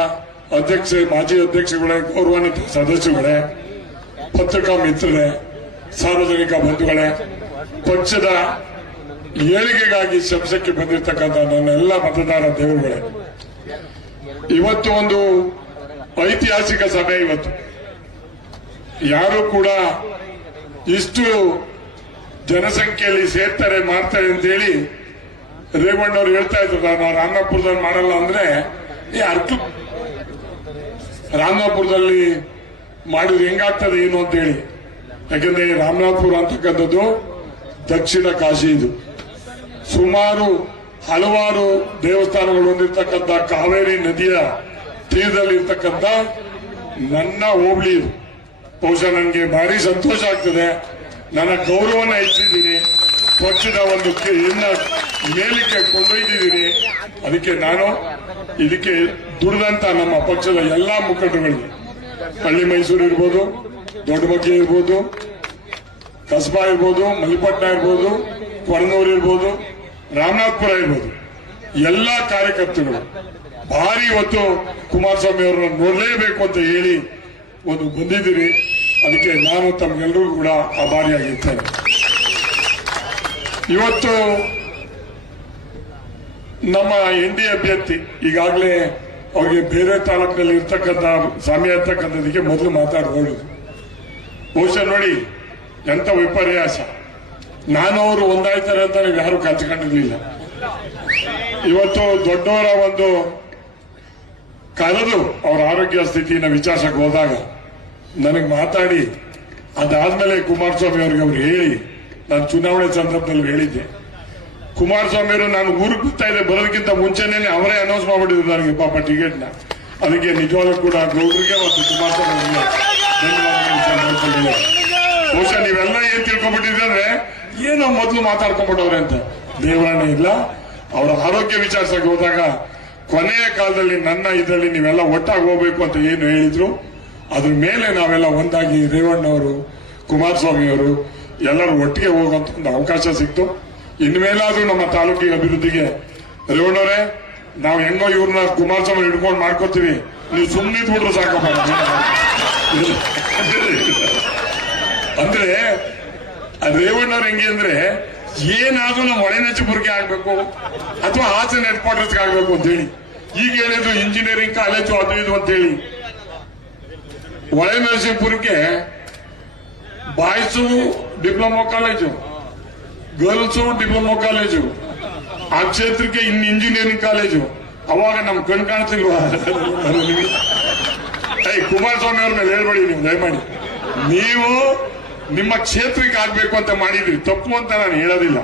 ಅಧ್ಯಕ್ಷ, ಮಾಜಿ ಅಧ್ಯಕ್ಷಗಳೇ, ಗೌರವಾನ್ವಿತ ಸದಸ್ಯರುಗಳೇ, ಪತ್ರಿಕಾ ಮಿತ್ರರೇ, ಸಾರ್ವಜನಿಕ ಬಂಧುಗಳೇ, ಪಕ್ಷದ ಏಳಿಗೆಗಾಗಿ ಶಂಸಕ್ಕೆ ಬಂದಿರತಕ್ಕಂಥ ನನ್ನೆಲ್ಲ ಮತದಾರ ದೇವರುಗಳೇ, ಇವತ್ತು ಒಂದು ಐತಿಹಾಸಿಕ ಸಭೆ. ಇವತ್ತು ಯಾರು ಕೂಡ ಇಷ್ಟು ಜನಸಂಖ್ಯೆಯಲ್ಲಿ ಸೇರ್ತಾರೆ, ಮಾಡ್ತಾರೆ ಅಂತೇಳಿ ರೇವಣ್ಣವ್ರು ಹೇಳ್ತಾ ಇದ್ರು. ನಾವು ರಾಮನಾಥಪುರದಲ್ಲಿ ಮಾಡಲ್ಲ ಅಂದ್ರೆ ಅರ್ಥ, ರಾಮನಾಥಪುರದಲ್ಲಿ ಮಾಡಿದ್ರೆ ಹೆಂಗಾಗ್ತದೆ ಏನು ಅಂತ ಹೇಳಿ. ಯಾಕಂದ್ರೆ ರಾಮನಾಥಪುರ ಅಂತಕ್ಕಂಥದ್ದು ದಕ್ಷಿಣ ಕಾಶಿ. ಇದು ಸುಮಾರು ಹಲವಾರು ದೇವಸ್ಥಾನಗಳು ಹೊಂದಿರತಕ್ಕಂಥ ಕಾವೇರಿ ನದಿಯ ತೀರದಲ್ಲಿ ಇರ್ತಕ್ಕಂಥ ನನ್ನ ಹೋಬಳಿ ಇದು. ಬಹುಶಃ ನನಗೆ ಭಾರಿ ಸಂತೋಷ ಆಗ್ತದೆ. ನನ್ನ ಗೌರವನ ಹೆಚ್ಚಿದ್ದೀನಿ, ಪಕ್ಷದ ಒಂದು ಇನ್ನ ಮೇಲಕ್ಕೆ ಕೊಂಡೊಯ್ದಿದ್ದೀನಿ. ಅದಕ್ಕೆ ನಾನು ಇದಕ್ಕೆ ದುಡಿದಂತ ನಮ್ಮ ಪಕ್ಷದ ಎಲ್ಲಾ ಮುಖಂಡರುಗಳಿಗೆ, ಹಳ್ಳಿ ಮೈಸೂರು ಇರ್ಬೋದು, ದೊಡ್ಡಮಗ್ಗೆ ಇರ್ಬೋದು, ಕಸ್ಬಾ ಇರ್ಬೋದು, ಮಲ್ಲಿಪಟ್ನ ಇರ್ಬೋದು, ಕೊರನೂರು ಇರ್ಬೋದು, ರಾಮನಾಥಪುರ ಇರ್ಬೋದು, ಎಲ್ಲಾ ಕಾರ್ಯಕರ್ತರು ಭಾರಿ ಇವತ್ತು ಕುಮಾರಸ್ವಾಮಿ ಅವರನ್ನು ನೋಡಲೇಬೇಕು ಅಂತ ಹೇಳಿ ಒಂದು ಬಂದಿದ್ದೀರಿ. ಅದಕ್ಕೆ ನಾನು ತಮ್ಗೆಲ್ಲರಿಗೂ ಕೂಡ ಆಭಾರಿಯಾಗಿರ್ತೇನೆ. ಇವತ್ತು ನಮ್ಮ ಎನ್ಡಿ ಅಭ್ಯರ್ಥಿ ಈಗಾಗಲೇ ಅವ್ರಿಗೆ ಬೇರೆ ತಾಲೂಕಿನಲ್ಲಿ ಇರ್ತಕ್ಕಂಥ ಸಾಮ್ಯ ಇರ್ತಕ್ಕಂಥದಕ್ಕೆ ಮೊದಲು ಮಾತಾಡಬಹುದು. ಬಹುಶಃ ನೋಡಿ ಎಂತ ವಿಪರ್ಯಾಸ, ನಾನು ಅವರು ಒಂದಾಯ್ತಾರೆ ಅಂತ ನೀವು ಯಾರು ಕಲ್ತ್ಕೊಂಡಿರ್ಲಿಲ್ಲ. ಇವತ್ತು ದೊಡ್ಡವರ ಒಂದು ಕರೆದು ಅವರ ಆರೋಗ್ಯ ಸ್ಥಿತಿನ ವಿಚಾರಿಸಕ್ಕೆ ಹೋದಾಗ ನನಗೆ ಮಾತಾಡಿ, ಅದಾದ್ಮೇಲೆ ಕುಮಾರಸ್ವಾಮಿ ಅವ್ರಿಗೆ ಅವ್ರು ಹೇಳಿ, ನಾನು ಚುನಾವಣೆ ಸಂದರ್ಭದಲ್ಲಿ ಹೇಳಿದ್ದೆ, ಕುಮಾರಸ್ವಾಮಿ ಅವರು ನಾನು ಊರಿಗೆ ಬರ್ತಾ ಇದ್ದೆ, ಬರೋದಕ್ಕಿಂತ ಮುಂಚೆನೇ ಅವರೇ ಅನೌನ್ಸ್ ಮಾಡ್ಬಿಟ್ಟಿದ್ರು ನನಗೆ ಪಾಪ ಟಿಕೆಟ್ನ. ಅದಕ್ಕೆ ನಿಜವಾಗ್ಲೂ ಕೂಡ ಗೌಡ್ರಿಗೆ ಮತ್ತು ಕುಮಾರಸ್ವಾಮಿ ಧನ್ಯವಾದಗಳು. ಬಹುಶಃ ನೀವೆಲ್ಲ ಏನ್ ತಿಳ್ಕೊಂಡ್ಬಿಟ್ಟಿದ್ರೆ ಅಂದ್ರೆ ಏನೋ ಮೊದಲು ಮಾತಾಡ್ಕೊಂಡ್ಬಿಟ್ಟವ್ರೆ ಅಂತ. ದೇವರಾಣೆ ಇಲ್ಲ, ಅವರ ಆರೋಗ್ಯ ವಿಚಾರಿಸಕ್ಕೆ ಹೋದಾಗ ಕೊನೆಯ ಕಾಲದಲ್ಲಿ ನನ್ನ ಇದರಲ್ಲಿ ನೀವೆಲ್ಲ ಒಟ್ಟಾಗಿ ಹೋಗ್ಬೇಕು ಅಂತ ಏನು ಹೇಳಿದ್ರು, ಅದ್ರ ಮೇಲೆ ನಾವೆಲ್ಲ ಒಂದಾಗಿ ರೇವಣ್ಣವರು, ಕುಮಾರಸ್ವಾಮಿ ಅವರು ಎಲ್ಲರೂ ಒಟ್ಟಿಗೆ ಹೋಗುವಂತ ಒಂದು ಅವಕಾಶ ಸಿಕ್ತು. ಇನ್ಮೇಲಾದ್ರೂ ನಮ್ಮ ತಾಲೂಕಿಗೆ ಅಭಿವೃದ್ಧಿಗೆ ರೇವಣ್ಣವರೇ, ನಾವು ಹೆಂಗೋ ಇವ್ರನ್ನ ಕುಮಾರಸ್ವಾಮಿ ಹಿಡ್ಕೊಂಡು ಮಾಡ್ಕೊತೀವಿ, ನೀವು ಸುಮ್ಮನೆ ಬಿಟ್ರು ಸಾಕಪ್ಪ. ಅಂದ್ರೆ ರೇವಣ್ಣವ್ರು ಹೆಂಗೆ ಅಂದ್ರೆ ಏನಾದ್ರೂ ನಮ್ಮ ಹೊಳೆನರಸೀಪುರಕ್ಕೆ ಆಗ್ಬೇಕು ಅಥವಾ ಹಾಸನ ಹೆಡ್ ಕ್ವಾರ್ಟರ್ಸ್ ಆಗ್ಬೇಕು ಅಂತ ಹೇಳಿ. ಈಗ ಹೇಳಿದ್ರು ಇಂಜಿನಿಯರಿಂಗ್ ಕಾಲೇಜು ಅದು ಇದು ಅಂತ ಹೇಳಿ. ಹೊಳೆನರಸೀಪುರಕ್ಕೆ boys diploma college, girls diploma college, ಆ ಕ್ಷೇತ್ರಕ್ಕೆ ಇನ್ನು ಇಂಜಿನಿಯರಿಂಗ್ ಕಾಲೇಜು. ಅವಾಗ ನಮ್ ಕಣ್ ಕಾಣ್ತಿಲ್ವಾ? ಕುಮಾರಸ್ವಾಮಿ ಅವ್ರ ಮೇಲೆ ಹೇಳ್ಬೇಡಿ ನೀವು ದಯಮಾಡಿ. ನೀವು ನಿಮ್ಮ ಕ್ಷೇತ್ರಕ್ಕೆ ಆಗ್ಬೇಕು ಅಂತ ಮಾಡಿದ್ರಿ, ತಪ್ಪು ಅಂತ ನಾನು ಹೇಳೋದಿಲ್ಲ.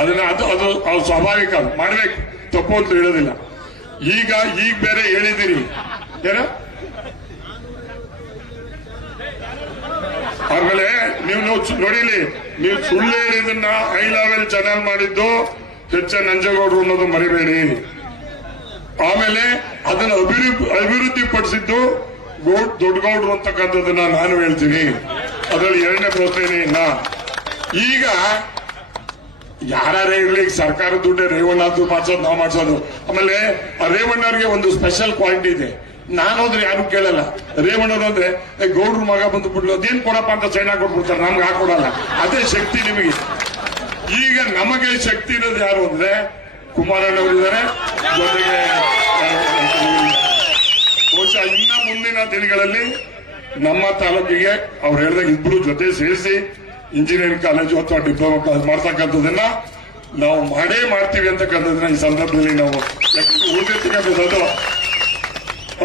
ಅದನ್ನ ಅದು ಸ್ವಾಭಾವಿಕ, ಮಾಡ್ಬೇಕು, ತಪ್ಪು ಅಂತ ಹೇಳೋದಿಲ್ಲ. ಈಗ ಬೇರೆ ಹೇಳಿದಿರಿ ಏನ, ಆಮೇಲೆ ನೀವು ನೋಡಿಲಿ, ನೀವು ಸುಳ್ಳು ಹೇಳಿದನ್ನ ಹೈ ಲೆವೆಲ್ ಚಾನಲ್ ಮಾಡಿದ್ದು ಎಚ್ ಎನ್ ನಂಜೇಗೌಡರು ಅನ್ನೋದು ಮರಿಬೇಡಿ. ಆಮೇಲೆ ಅದನ್ನು ಅಭಿವೃದ್ಧಿ ಪಡಿಸಿದ್ದು ದೊಡ್ಡಗೌಡರು ಅಂತಕ್ಕಂಥದ್ದನ್ನ ನಾನು ಹೇಳ್ತೀನಿ. ಅದರಲ್ಲಿ ಎರಡನೇ ಪ್ರಶ್ನೆನೇ ಇಲ್ಲ. ಈಗ ಯಾರೇ ಇರ್ಲಿ, ಸರ್ಕಾರ ದುಡ್ಡೇ ರೇವಣ್ಣ ಮಾಡ್ಸೋದು, ನಾವು ಮಾಡ್ಸೋದು. ಆಮೇಲೆ ರೇವಣ್ಣವ್ರಿಗೆ ಒಂದು ಸ್ಪೆಷಲ್ ಕ್ವಾಲಿಟಿ ಇದೆ. ನಾನು ಹೋದ್ರೆ ಯಾರು ಕೇಳಲ್ಲ. ರೇವಣ್ಣವ್ರು ಅಂದ್ರೆ ಗೌಡ್ರ ಮಗ ಬಂದು ಬಿಡ್ಲು ಅದೇನ್ ಕೊಡಪ್ಪ ಅಂತ ಸೈನ್ ಹಾಕೊಟ್ಬಿಡ್ತಾರೆ, ನಮ್ಗೆ ಹಾಕೊಡಲ್ಲ. ಅದೇ ಶಕ್ತಿ ನಿಮಗೆ. ಈಗ ನಮಗೆ ಶಕ್ತಿ ಇರೋದು ಯಾರು ಅಂದ್ರೆ ಕುಮಾರಣ್ಣವರಿದ್ದಾರೆ, ಜೊತೆಗೆ ಬಹುಶಃ ಇನ್ನ ಮುಂದಿನ ದಿನಗಳಲ್ಲಿ ನಮ್ಮ ತಾಲೂಕಿಗೆ ಅವ್ರು ಹೇಳಿದಾಗ ಇಬ್ರು ಜೊತೆ ಸೇರಿಸಿ ಇಂಜಿನಿಯರಿಂಗ್ ಕಾಲೇಜು ಅಥವಾ ಡಿಪ್ಲೊಮಾ ಕಾಲೇಜ್ ಮಾಡ್ತಕ್ಕಂಥದ್ದನ್ನ ನಾವು ಮಾಡೇ ಮಾಡ್ತೀವಿ ಅಂತಕ್ಕಂಥದ್ದನ್ನ ಈ ಸಂದರ್ಭದಲ್ಲಿ ನಾವು ಉಳಿದಿರ್ತಕ್ಕಂಥದ್ದು